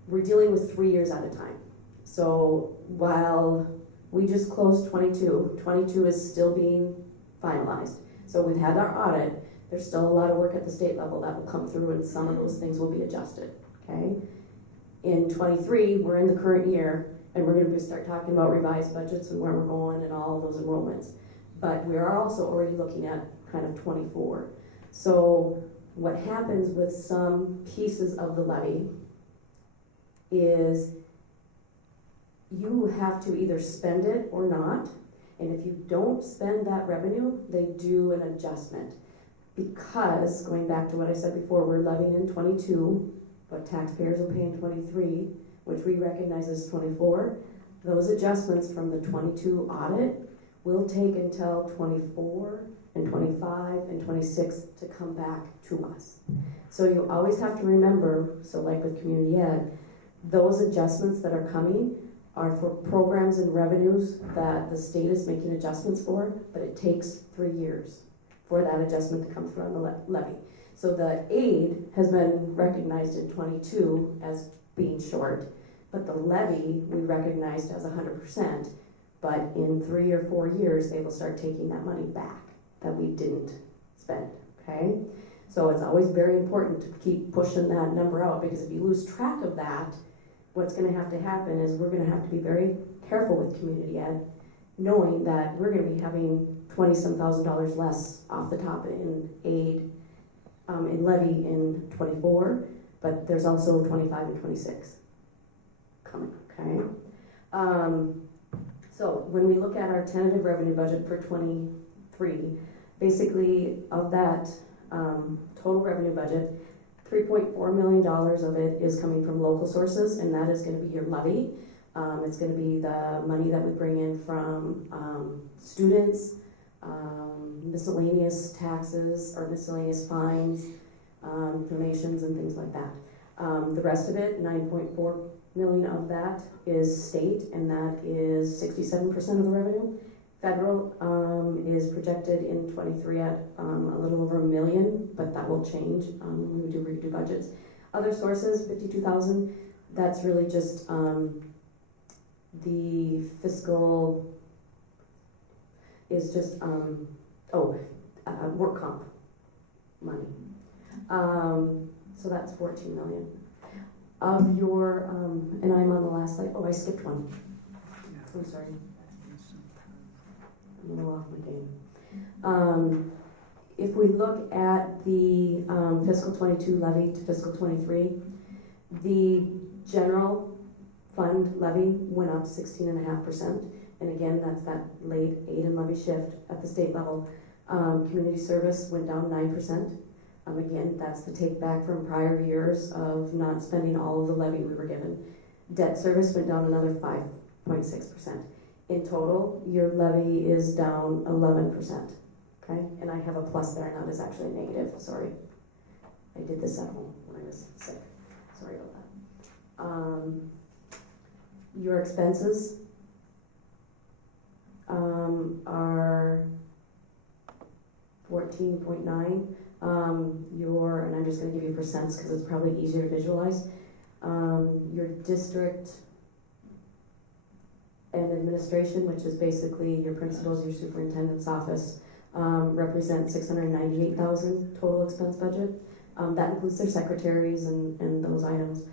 we're dealing with 3 years at a time. So while we just closed 22, 22 is still being finalized. So we've had our audit, there's still a lot of work at the state level that will come through, and some of those things will be adjusted, okay? In 23, we're in the current year, and we're gonna start talking about revised budgets and where we're going and all of those enrollments. But we are also already looking at kind of 24. So what happens with some pieces of the levy is you have to either spend it or not, and if you don't spend that revenue, they do an adjustment. Because, going back to what I said before, we're levying in 22, but taxpayers will pay in 23, which we recognize as 24. Those adjustments from the 22 audit will take until 24 and 25 and 26 to come back to us. So you always have to remember, so like with community ed, those adjustments that are coming are for programs and revenues that the state is making adjustments for, but it takes 3 years for that adjustment to come through on the levy. So the aid has been recognized in 22 as being short, But the levy, we recognized as 100%, but in 3 or 4 years, they will start taking that money back that we didn't spend, okay? So it's always very important to keep pushing that number out, because if you lose track of that, what's gonna have to happen is we're gonna have to be very careful with community ed, knowing that we're gonna be having $20-some thousand less off the top in aid, in levy in 24, but there's also 25 and 26 coming, okay? So when we look at our tentative revenue budget for 23, basically of that total revenue budget, $3.4 million of it is coming from local sources, and that is going to be your levy. It's going to be the money that we bring in from students, miscellaneous taxes or miscellaneous fines, donations and things like that. The rest of it, $9.4 million of that is state, and that is 67% of the revenue. Federal is projected in 23 at a little over $1 million, but that will change when we do redo budgets. Other sources, 52,000. That's really just the fiscal is just work comp money. So that's 14 million. Of your and I'm on the last slide. Oh, I skipped one. I'm sorry. I'm a little off my game. If we look at the fiscal 22 levy to fiscal 23, the general fund levy went up 16.5%. And again, that's that late aid and levy shift at the state level. Community service went down 9%. Again, that's the take back from prior years of not spending all of the levy we were given. Debt service went down another 5.6%. In total, your levy is down 11%, okay? And I have a plus there, now it's actually a negative, sorry. I did this at home when I was sick, sorry about that. Your expenses are 14.9. And I'm just gonna give you percents because it's probably easier to visualize. Your district and administration, which is basically your principals, your superintendent's office, represent 698,000 total expense budget. That includes their secretaries and those items.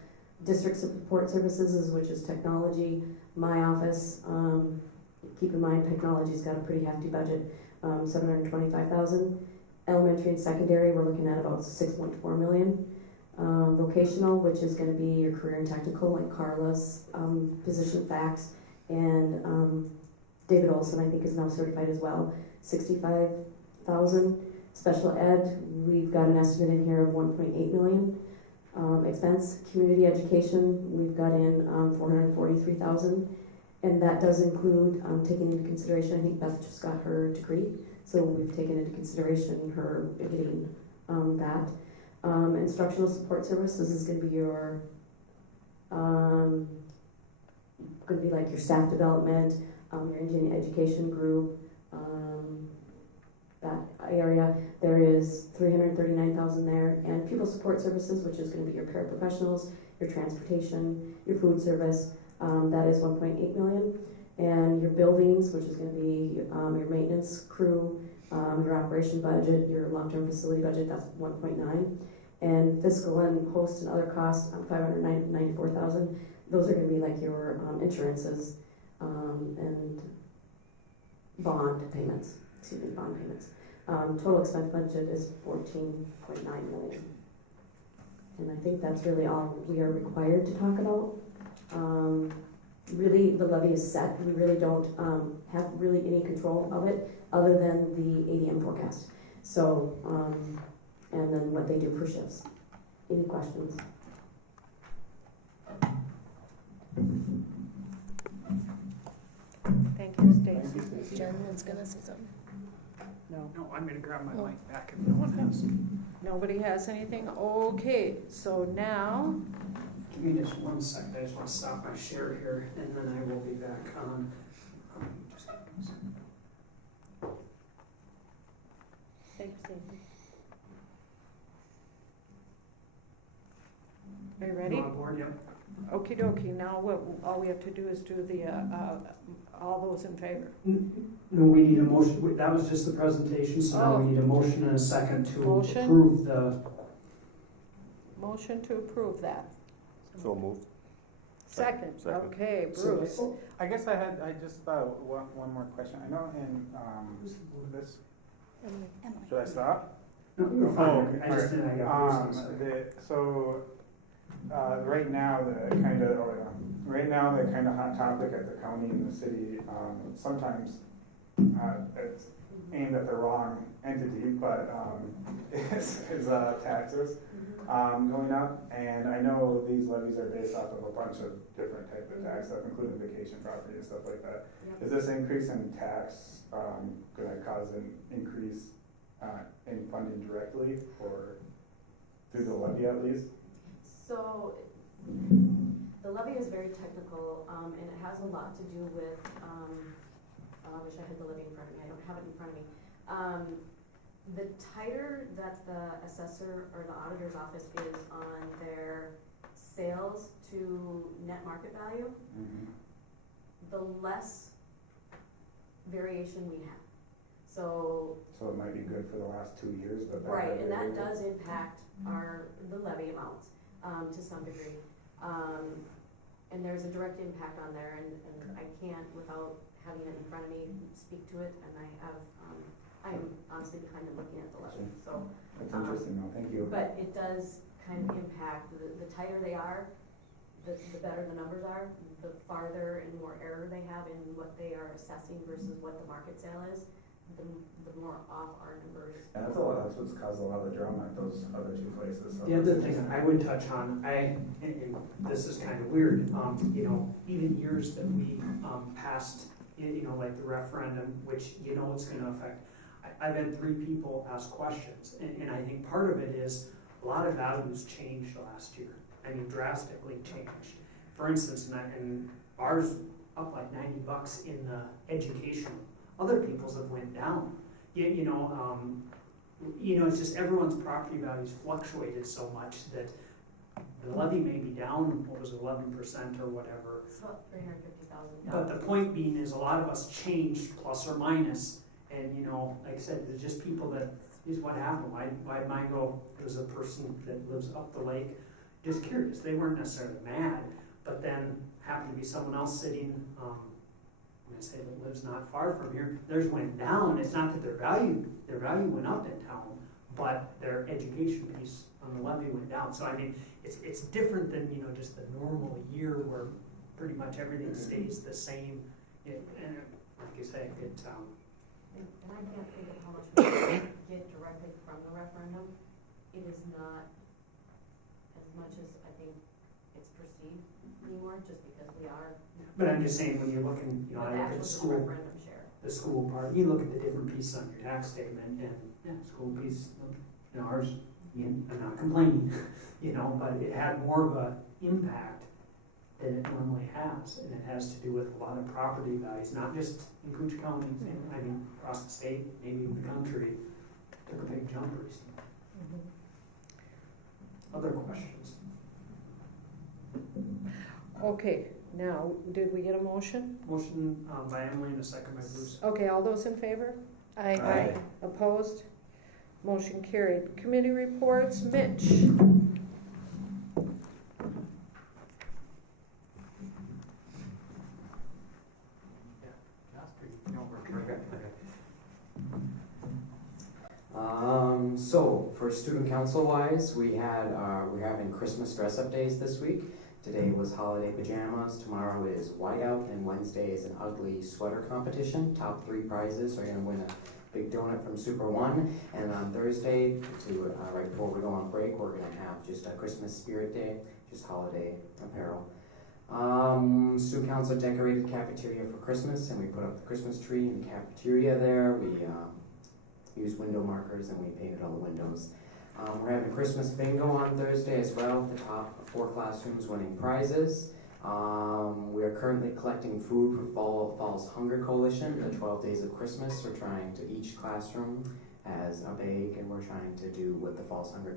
District support services, which is technology, my office. Keep in mind, technology's got a pretty hefty budget, 725,000. Elementary and secondary, we're looking at about 6.4 million. Vocational, which is going to be your career and technical, like Carla's position facts, and David Olson, I think, is now certified as well, 65,000. Special ed, we've got an estimate in here of 1.8 million. Expense, community education, we've got in 443,000, and that does include taking into consideration, I think Beth just got her degree, so we've taken into consideration her getting that. Instructional support services is going to be your, going to be like your staff development, your engineering education group, that area. There is 339,000 there, and pupil support services, which is going to be your paraprofessionals, your transportation, your food service. That is 1.8 million. And your buildings, which is going to be your maintenance crew, your operation budget, your long-term facility budget, that's 1.9. And fiscal and host and other costs, 594,000. Those are going to be like your insurances and bond payments. Total expense budget is 14.9 million. And I think that's really all we are required to talk about. Really, the levy is set. We really don't have really any control of it other than the ADM forecast. So, and then what they do for shifts. Any questions? Thank you, Stacy. Jen was gonna say something. No. No, I'm gonna grab my mic back if no one has. Nobody has anything? Okay, so now, Give me just 1 second, I just wanna stop my share here, and then I will be back on. Just give me 1 second. thanks, Stacy. Are you ready? You on board? Yep. Okie dokie, now all we have to do is do the, all those in favor. No, we need a motion, that was just the presentation, so now we need a motion and a second to Motion. approve the. Motion to approve that. So moved. Second, Second. okay, Bruce. I guess I just one more question. I know in this, should I stop? No, you're fine. I just alright. didn't, I got Bruce's. Right now the kind of hot topic at the county and the city, sometimes it's aimed at the wrong entity, but is taxes going up. And I know these levies are based off of a bunch of different types of tax stuff, including vacation property and stuff like that. Is this increase in tax going to cause an increase in funding directly, or through the levy at least? So the levy is very technical, and it has a lot to do with, I wish I had the levy in front of me, I don't have it in front of me. The tighter that the assessor or the auditor's office is on their sales to net market value, the less variation we have. So it might be good for the last 2 years, but right, and that does impact the levy amounts to some degree. And there's a direct impact on there, and I can't, without having it in front of me, speak to it, and I'm honestly behind in looking at the levy, so. That's interesting, though, thank you. But it does kind of impact, the tighter they are, the better the numbers are, the farther and more error they have in what they are assessing versus what the market sale is, the more off our numbers. And that's what's caused a lot of the drama at those other two places. So The other thing I would touch on, and this is kind of weird, even years that we passed, like the referendum, which it's going to affect. I've had 3 people ask questions, and I think part of it is a lot of values changed last year. I mean, drastically changed. For instance, and ours up like $90 in the education. Other people's have went down. It's just everyone's property values fluctuated so much that the levy may be down, what was it, 11% or whatever. It's about $350,000. But the point being is a lot of us changed plus or minus, and like I said, there's just people that is what happened. Why mine go? There's a person that lives up the lake, just curious. They weren't necessarily mad, but then happened to be someone else sitting. I'm gonna say that lives not far from here. Theirs went down. It's not that their value went up in town, but their education piece on the levy went down. So I mean, it's different than just the normal year where pretty much everything stays the same. And like I say, And I can't think of how much we get directly from the referendum. It is not as much as I think it's perceived anymore, just because we are. But I'm just saying, when you're looking, I look at the school, referendum share. the school part, you look at the different pieces on your tax statement, and school piece, ours, I'm not complaining, but it had more of an impact than it normally has, and it has to do with a lot of property values, not just in Cooch County, I mean, across the state, maybe even the country, took a big jump recently. Other questions? Okay, now, did we get a motion? Motion by Emily and a second by Bruce. Okay, all those in favor? Aye. Opposed? Motion carried. Committee reports, Mitch. So for student council wise, we're having Christmas dress up days this week. Today was holiday pajamas, tomorrow is whiteout, and Wednesday is an ugly sweater competition. Top 3 prizes are gonna win a big donut from Super One. And on Thursday, right before we go on break, we're gonna have just a Christmas spirit day, just holiday apparel. Student council decorated cafeteria for Christmas, and we put up the Christmas tree in the cafeteria there. We used window markers and we painted all the windows. We're having Christmas bingo on Thursday as well. The top 4 classrooms winning prizes. We are currently collecting food for Falls Hunger Coalition. The 12 Days of Christmas, we're trying to, each classroom has a bake, and we're trying to do what the Falls Hunger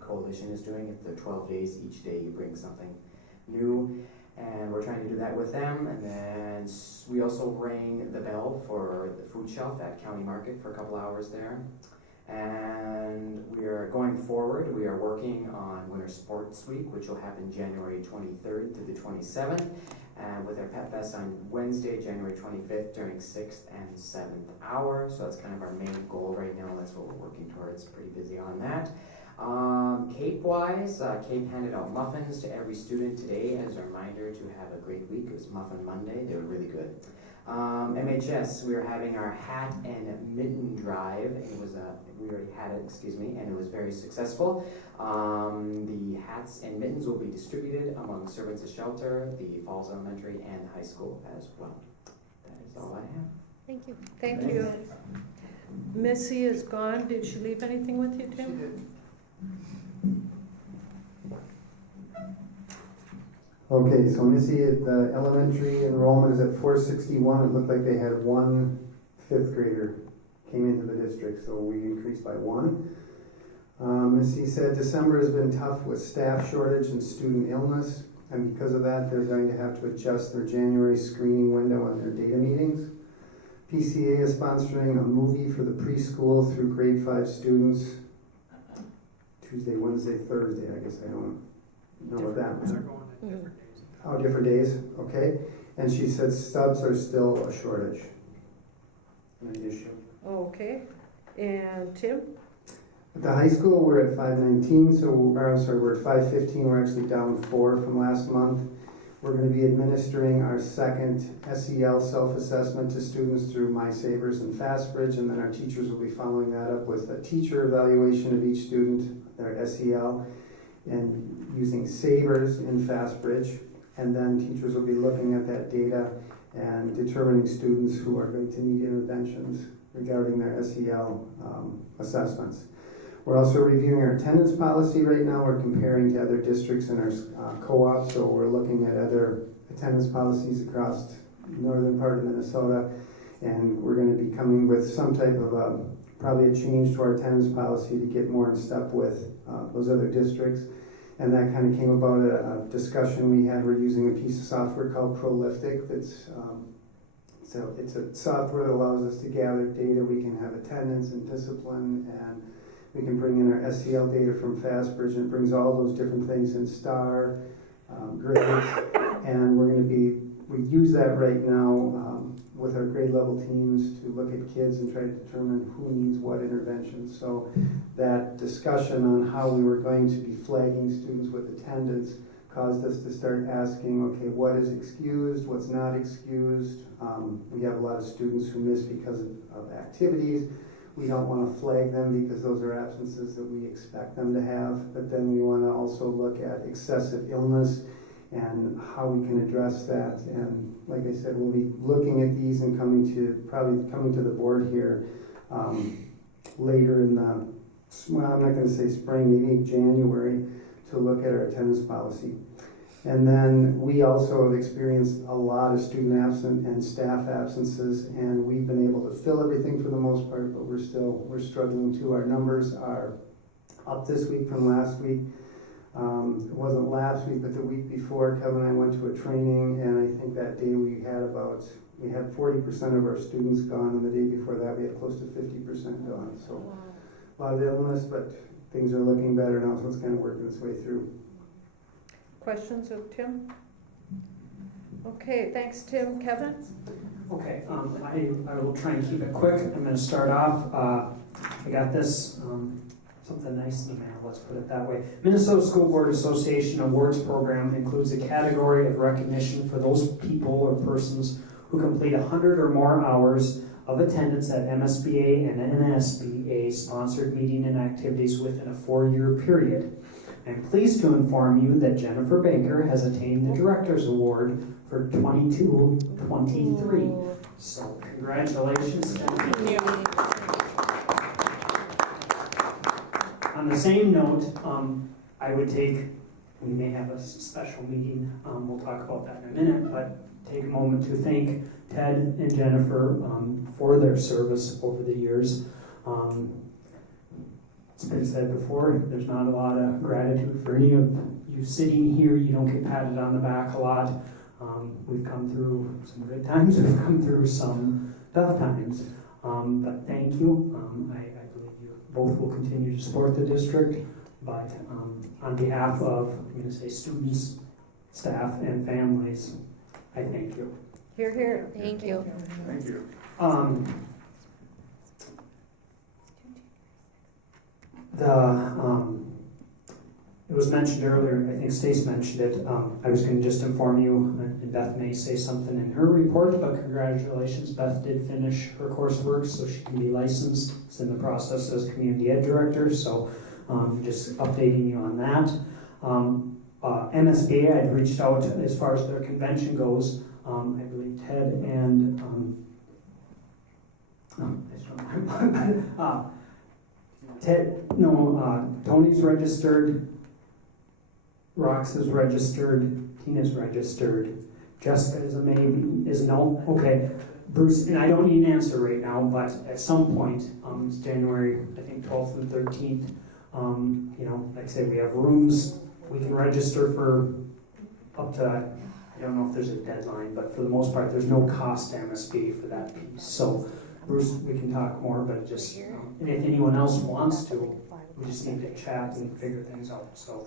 Coalition is doing. It's the 12 days, each day you bring something new, and we're trying to do that with them. And then we also rang the bell for the food shelf at County Market for a couple hours there. And we are going forward, we are working on Winter Sports Week, which will happen January 23rd to the 27th, with our Pet Fest on Wednesday, January 25th during 6th and 7th hour. So that's kind of our main goal right now. That's what we're working towards. Pretty busy on that. Cape-wise, Cape handed out muffins to every student today as a reminder to have a great week. It was Muffin Monday. They were really good. MHS, we are having our hat and mitten drive. It was we already had it, and it was very successful. The hats and mittens will be distributed among servants of shelter, the Falls Elementary and high school as well. That is all I have. Thank you. Thank you. Missy is gone. Did she leave anything with you, Tim? She did. Okay, so Missy, at the elementary enrollment is at 461. It looked like they had one fifth grader came into the district, so we increased by one. Missy said December has been tough with staff shortage and student illness, and because of that, they're going to have to adjust their January screening window on their data meetings. PCA is sponsoring a movie for the preschool through grade 5 students. Tuesday, Wednesday, Thursday, I guess I don't know what that means. They're going to different days. Oh, different days, okay. And she said stubs are still a shortage. An issue. Okay. And Tim? At the high school, we're at 519, we're at 515. We're actually down 4 from last month. We're going to be administering our second SEL self-assessment to students through My Savers and Fastbridge, and then our teachers will be following that up with a teacher evaluation of each student, their SEL, and using Savers in Fastbridge. And then teachers will be looking at that data and determining students who are going to need interventions regarding their SEL assessments. We're also reviewing our attendance policy right now. We're comparing to other districts in our co-op, so we're looking at other attendance policies across the northern part of Minnesota, and we're going to be coming with some type of probably a change to our attendance policy to get more in step with those other districts. And that kind of came about a discussion we had. We're using a piece of software called Prolific. So it's a software that allows us to gather data. We can have attendance and discipline, and we can bring in our SEL data from Fastbridge, and it brings all those different things in STAR, grades, and we use that right now with our grade level teams to look at kids and try to determine who needs what intervention. So that discussion on how we were going to be flagging students with attendance caused us to start asking, okay, what is excused, what's not excused? We have a lot of students who miss because of activities. We don't want to flag them because those are absences that we expect them to have, but then we want to also look at excessive illness and how we can address that. And like I said, we'll be looking at these and probably coming to the board here later in the, well, I'm not going to say spring, maybe January, to look at our attendance policy. And then we also have experienced a lot of student absent and staff absences, and we've been able to fill everything for the most part, but we're struggling too. Our numbers are up this week from last week. It wasn't last week, but the week before, Kevin and I went to a training, and I think that day we had 40% of our students gone, and the day before that we had close to 50% gone. So a lot of illness, but things are looking better now, so it's kind of working its way through. Questions of Tim? Okay, thanks, Tim. Kevin? Okay, I will try and keep it quick. I'm going to start off. I got this, something nice in the mail, let's put it that way. Minnesota School Board Association Awards Program includes a category of recognition for those people or persons who complete 100 or more hours of attendance at MSBA and NSBA sponsored meeting and activities within a 4-year period. I'm pleased to inform you that Jennifer Baker has attained the Director's Award for 22-23. So congratulations, Jennifer. Yeah. On the same note, we may have a special meeting, we'll talk about that in a minute, but take a moment to thank Ted and Jennifer for their service over the years. it's been said before, there's not a lot of gratitude for any of you sitting here. You don't get patted on the back a lot. We've come through some good times, we've come through some tough times. But thank you. I believe you both will continue to support the district. But on behalf of, I'm going to say, students, staff, and families, I thank you. Here, here. Thank you. Thank you. It was mentioned earlier, I think Stace mentioned it. I was going to just inform you, and Beth may say something in her report, but congratulations, Beth did finish her coursework, so she can be licensed. It's in the process as community ed director, so just updating you on that. MSBA, I'd reached out as far as their convention goes. I believe Ted and Tony's registered, Rox is registered, Tina's registered, Jessica is a maybe, is no, okay. Bruce, and I don't need an answer right now, but at some point, it's January, I think 12th and 13th, like I said, we have rooms, we can register for up to, I don't know if there's a deadline, but for the most part, there's no cost to MSB for that piece. So, Bruce, we can talk more, but just, and if anyone else wants to, we just need to chat and figure things out. So,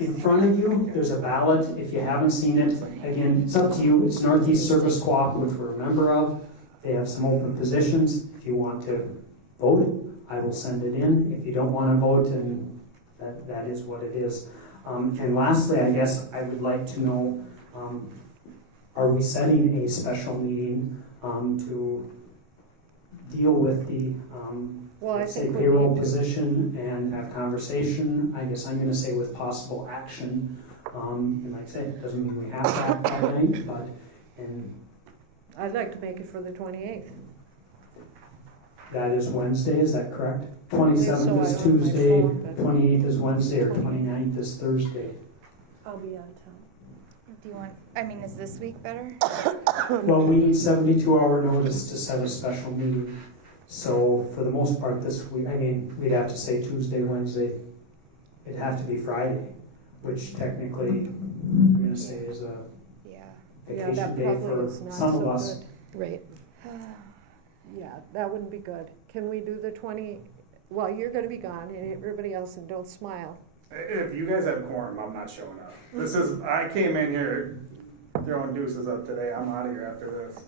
in front of you, there's a ballot. If you haven't seen it, again, it's up to you. It's Northeast Service Co-op, which we're a member of. They have some open positions. If you want to vote, I will send it in. If you don't want to vote, and that is what it is. And lastly, I guess I would like to know, are we setting a special meeting to deal with the say payroll position and have conversation? I guess I'm going to say with possible action. And like I say, it doesn't mean we have to act that night, but I'd like to make it for the 28th. that is Wednesday, is that correct? 27th is Tuesday, 28th is Wednesday, or 29th is Thursday. I'll be out of town. Do you want, is this week better? Well, we need 72-hour notice to set a special meeting. So for the most part this week, we'd have to say Tuesday, Wednesday. It'd have to be Friday, which technically, I'm going to say is a vacation day for some of us. Right. Yeah, that wouldn't be good. Can we do the 20? Well, you're going to be gone, and everybody else, and don't smile. If you guys have quorum, I'm not showing up. I came in here throwing deuces up today. I'm out of here after this.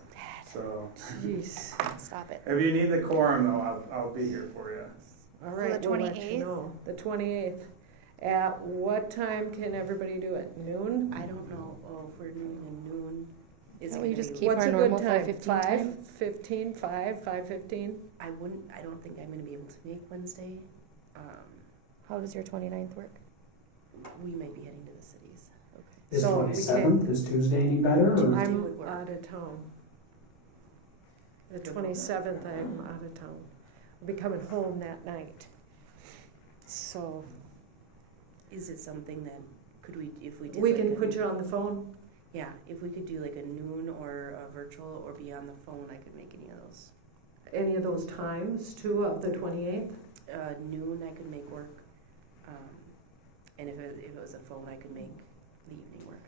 So, jeez. Stop it. If you need the quorum, though, I'll be here for you. All right, the we'll let 28th? you know. The 28th. At what time can everybody do it? Noon? I don't know, if we're doing a noon, is it Can't we gonna just be- keep What's our a normal good time? 5:15 5, time? 15, 5, 5:15? I don't think I'm gonna be able to make Wednesday. How does your 29th work? We may be heading to the cities. Is So we 27th, is Tuesday any better? Or? I'm would work. out of town. The 27th, I'm out of town. I'll be coming home that night. So Is it something that, if we did we like can a- put you on the phone. Yeah, if we could do like a noon or a virtual or be on the phone, I could make any of those. Any of those times, too, of the 28th? Noon I could make work. And if it was a phone, I could make the evening work.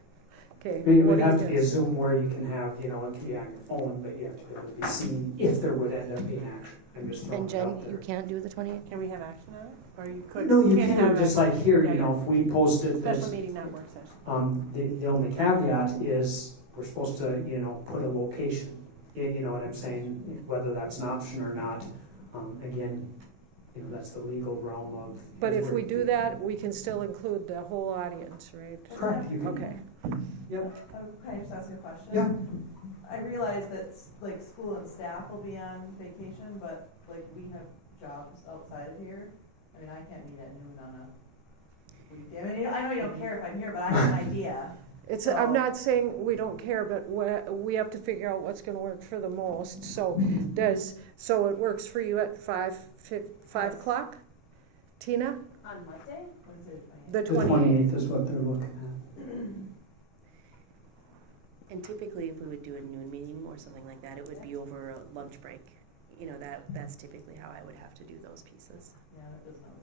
Okay. It what would do you have to be a guys- Zoom where you can have, it can be on your phone, but you have to be able to be seen if there would end up being action. I'm just throwing And it Jen, out there. you can't do the 28th? Can we have action on it? Or you could? No, you can't can't, have just a like here, yeah, if we posted special this, meeting, not work session. the only caveat is we're supposed to, put a location. You know what I'm saying, whether that's an option or not. Again, that's the legal realm of. But if we do that, we can still include the whole audience, right? Correct. You can, Okay. Yep. Can I just ask a question? Yeah. I realize that school and staff will be on vacation, but we have jobs outside of here. I can't meet at noon on a weekday. I know you don't care if I'm here, but I have an idea. I'm not saying we don't care, but we have to figure out what's going to work for the most. So it works for you at 5 o'clock, Tina? On what day? What is it? The The 28th. 28th is what they're looking at. And typically if we would do a noon meeting or something like that, it would be over a lunch break. you know, that's typically how I would have to do those pieces. Yeah, that doesn't always.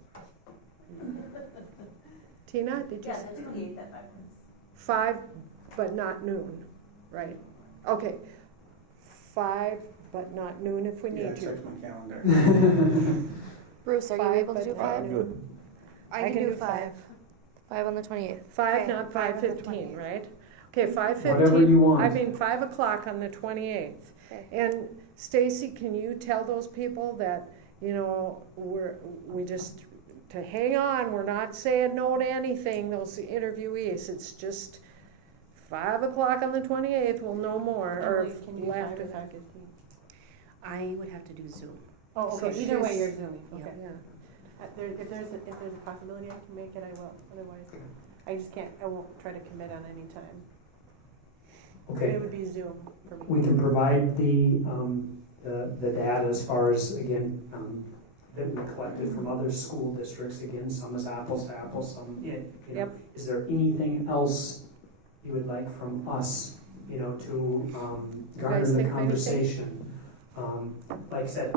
Tina, did you Yeah, say? the 28th at 5 minutes. 5, but not noon, right? Okay. 5, but not noon if we Yeah, need you. check my calendar. Bruce, are you 5, able to but do not 5? I'm noon. good. I can do 5. 5 on the 28th. 5, Okay, not 5 on the 5:15, 28th. right? Okay, 5:15. Whatever you want. I mean, 5 o'clock on the 28th. Okay. And Stacy, can you tell those people that, you know, we just, to hang on, we're not saying no to anything, those interviewees, it's just 5 o'clock on the 28th, we'll know more, or after that. I would have to do Zoom. Oh, So okay, either way she's- you're zooming, okay. Yeah. If there's a possibility I can make it, I will, otherwise, I just can't, I won't try to commit on any time. Okay. It would be Zoom for me. We can provide the data as far as, again, that we collected from other school districts. Again, some is apples to apples, some, you know, Yep. is there anything else you would like from us, you know, to garner guys the think of anything? conversation? Like I said,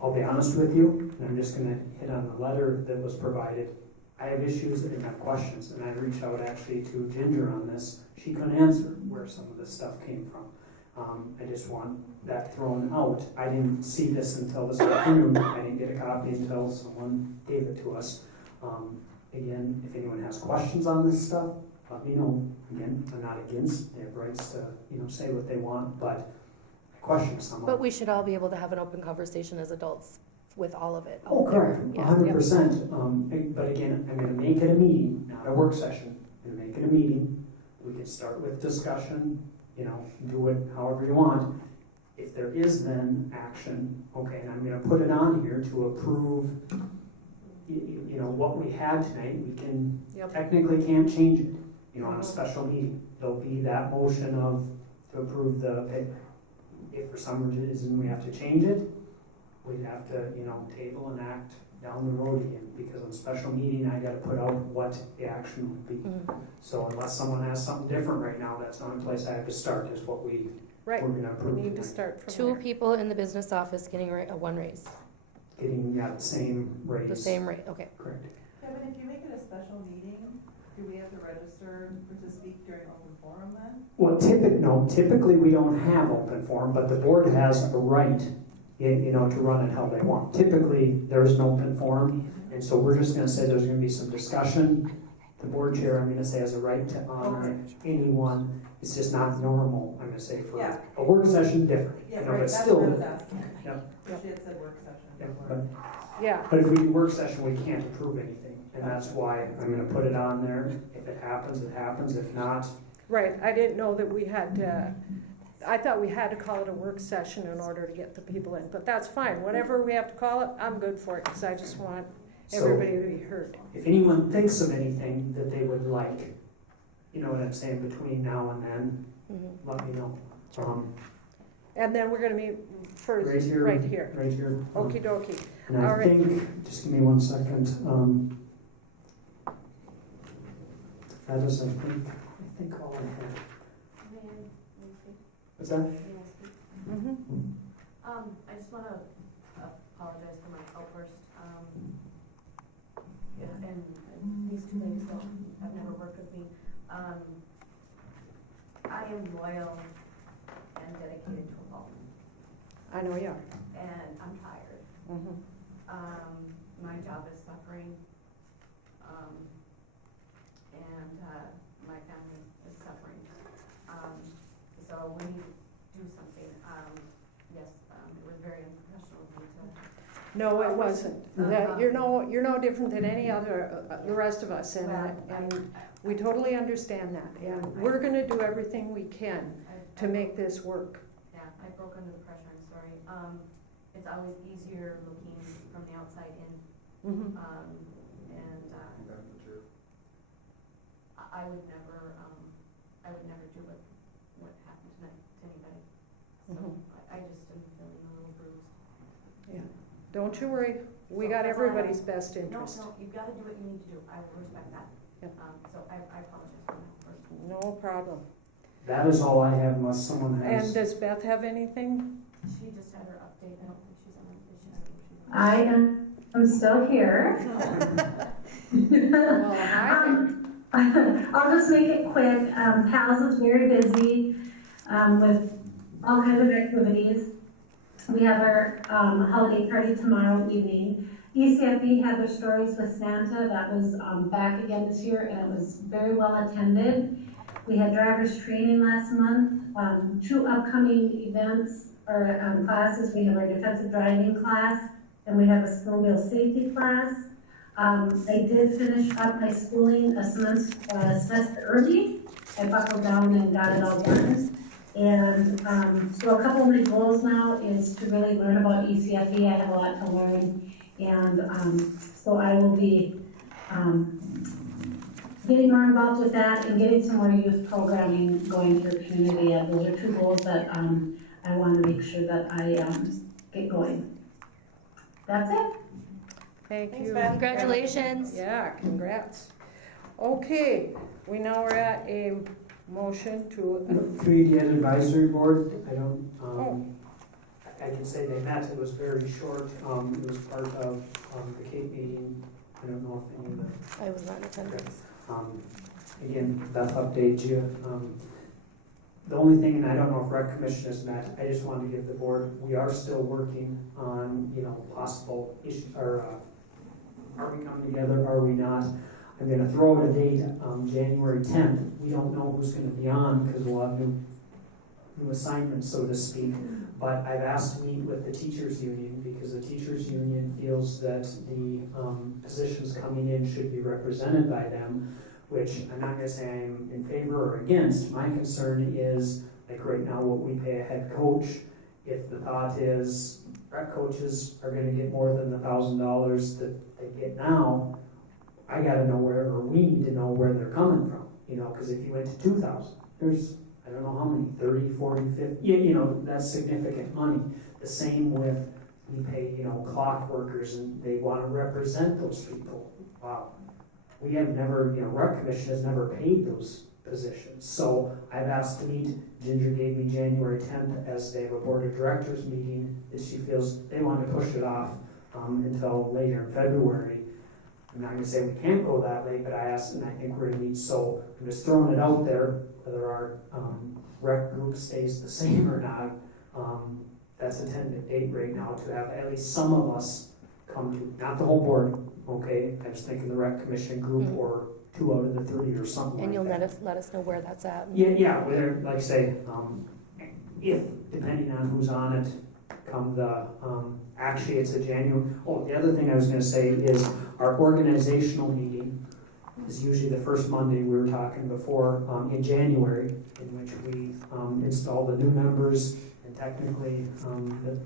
I'll be honest with you, and I'm just gonna hit on the letter that was provided. I have issues and have questions, and I reached out actually to Ginger on this. She couldn't answer where some of this stuff came from. I just want that thrown out. I didn't see this until this afternoon. I didn't get a copy until someone gave it to us. Again, if anyone has questions on this stuff, let me know. Again, I'm not against, they have rights to, you know, say what they want, but I question some of it. But we should all be able to have an open conversation as adults with all of it. Oh, correct, Yeah. 100%. But again, I'm gonna make it a meeting, not a work session. I'm gonna make it a meeting. We can start with discussion, you know, do it however you want. If there is then action, okay, and I'm gonna put it on here to approve, you know, what we had tonight, we can, Yep. technically can't change it, you know, on a special meeting. There'll be that motion to approve the pay. If for some reason we have to change it, we'd have to, you know, table and act down the road again, because on a special meeting, I gotta put out what the action would be. So unless someone has something different right now, that's the only place I have to start, is what we're gonna approve We need to tonight. start from 2 there. people in the business office getting a 1 raise. Getting, yeah, the same raise. The same rate, okay. Correct. Kevin, if you make it a special meeting, do we have to register to speak during open forum then? Well, typically we don't have open forum, but the board has a right, you know, to run it how they want. Typically, there is an open forum, and so we're just gonna say there's gonna be some discussion. The board chair, I'm gonna say, has a right to honor anyone. It's just not normal, I'm gonna say, for Yeah. a work session, different. Yeah, You know, right, but that's still. what I was asking. Yep. She had said work session Yeah, before. Yeah, But if we do work session, we can't approve anything, and that's why I'm gonna put it on there. If it happens, it happens. If not, right, I didn't know that we had to, I thought we had to call it a work session in order to get the people in, but that's fine, whatever we have to call it, I'm good for it, because I just want so everybody to be heard. if anyone thinks of anything that they would like, you know what I'm saying, between now and then, let me know. And then we're gonna meet first, Right here. right here. Right here. Okey dokey. And All I right. think, just give me 1 second, that is, I think all I had. What's that? Mhm. I just want to apologize for my outburst. Yeah, and these 2 ladies have never worked with me. I am loyal and dedicated to a fault, I know you are. and I'm tired. Mhm. My job is suffering, and my family is suffering. So we need to do something. Yes, it was very unprofessional of me to. No, it wasn't. That, you're no different than any other, the rest of us, Well, and we totally understand that. And we're gonna do everything we can to make this work. Yeah, I broke under the pressure, I'm sorry. It's always easier looking from the outside in. Mhm. And I would never do what happened tonight to anybody. So Mhm. I just am feeling a little bruised. Yeah. Don't you worry, we So got that's all I have. everybody's best interest. No, you've got to do what you need to do. I will respect that. Yep. So I apologize for that first. No problem. That is all I have unless someone And has. does Beth have anything? She just had her update. I don't think she's on. I'm still here. Well, hi. I'll just make it quick. PALS is very busy with all kinds of activities. We have our holiday party tomorrow evening. ECFB had their Stories with Santa. That was back again this year, and it was very well attended. We had driver's training last month. 2 upcoming events or classes. We have our defensive driving class, and we have a snowmobile safety class. I did finish up my schooling a semester early. I buckled down and got it all done. And so a couple of my goals now is to really learn about ECFE. I have a lot to learn. And so I will be getting more involved with that and getting some more youth programming going through community. Those are 2 goals that I want to make sure that I get going. That's it. Thanks, you. Beth. Congratulations. Yeah, congrats. Okay, we now are at a motion to, 3D Advisory Board, I don't, I can say they met, it was very short, it was part of the Cape meeting, I don't know if any of the. I was not in attendance. Again, Beth updates you. The only thing, and I don't know if Rec Commission has met, I just wanted to give the board, we are still working on, possible issues, or are we coming together, are we not? I'm gonna throw out a date, January 10th. We don't know who's gonna be on, because we'll have new assignments, so to speak. But I've asked to meet with the teachers union, because the teachers union feels that the positions coming in should be represented by them, which I'm not gonna say I'm in favor or against. My concern is, like right now, what we pay a head coach. If the thought is rec coaches are gonna get more than the $1,000 that they get now, I gotta know where, or we need to know where they're coming from, because if you went to 2,000, there's, I don't know how many, 30, 40, 50, that's significant money. The same with, we pay, clock workers, and they wanna represent those people. Wow. We have never, Rec Commission has never paid those positions. So I've asked to meet, Ginger gave me January 10th as they have a board of directors meeting, that she feels they want to push it off until later in February. I'm not gonna say we can't go that late, but I asked, and I think we're gonna meet, so I'm just throwing it out there, whether our rec group stays the same or not. That's a tentative date right now to have at least some of us come to, not the whole board, okay? I was thinking the rec commission group or 2 out of the 3 or something And like you'll that. let us know where that's at. Yeah, whether, like I say, if, depending on who's on it, come the, actually it's a January, the other thing I was gonna say is our organizational meeting is usually the first Monday, we were talking before, in January, in which we install the new members, and technically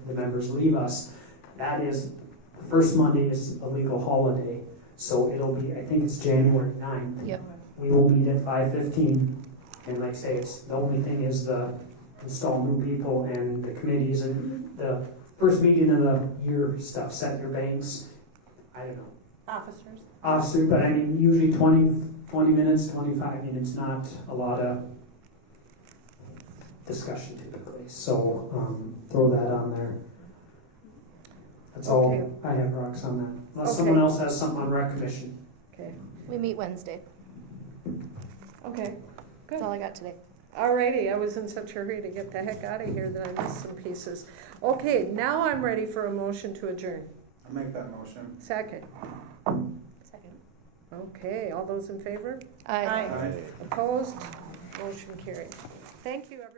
the members leave us. That is, the first Monday is a legal holiday, so it'll be, I think it's January 9th. Yep. We will meet at 5:15, and like I say, it's, the only thing is the install new people and the committees and the first meeting of the year stuff, set your banks, I don't know. Officer, but I mean, usually 20 minutes, 25 minutes, not a lot of discussion typically. So throw that on there. That's all I have, Rox, on that. Unless someone else has something on rec commission. okay, We meet Wednesday. okay, That's all I got today. alrighty, I was in such a hurry to get the heck out of here that I missed some pieces. Okay, now I'm ready for a motion to adjourn. I'll make that motion. Second. Second. Okay, all those in favor? Aye. Aye. Opposed? Motion carried. Thank you, everyone.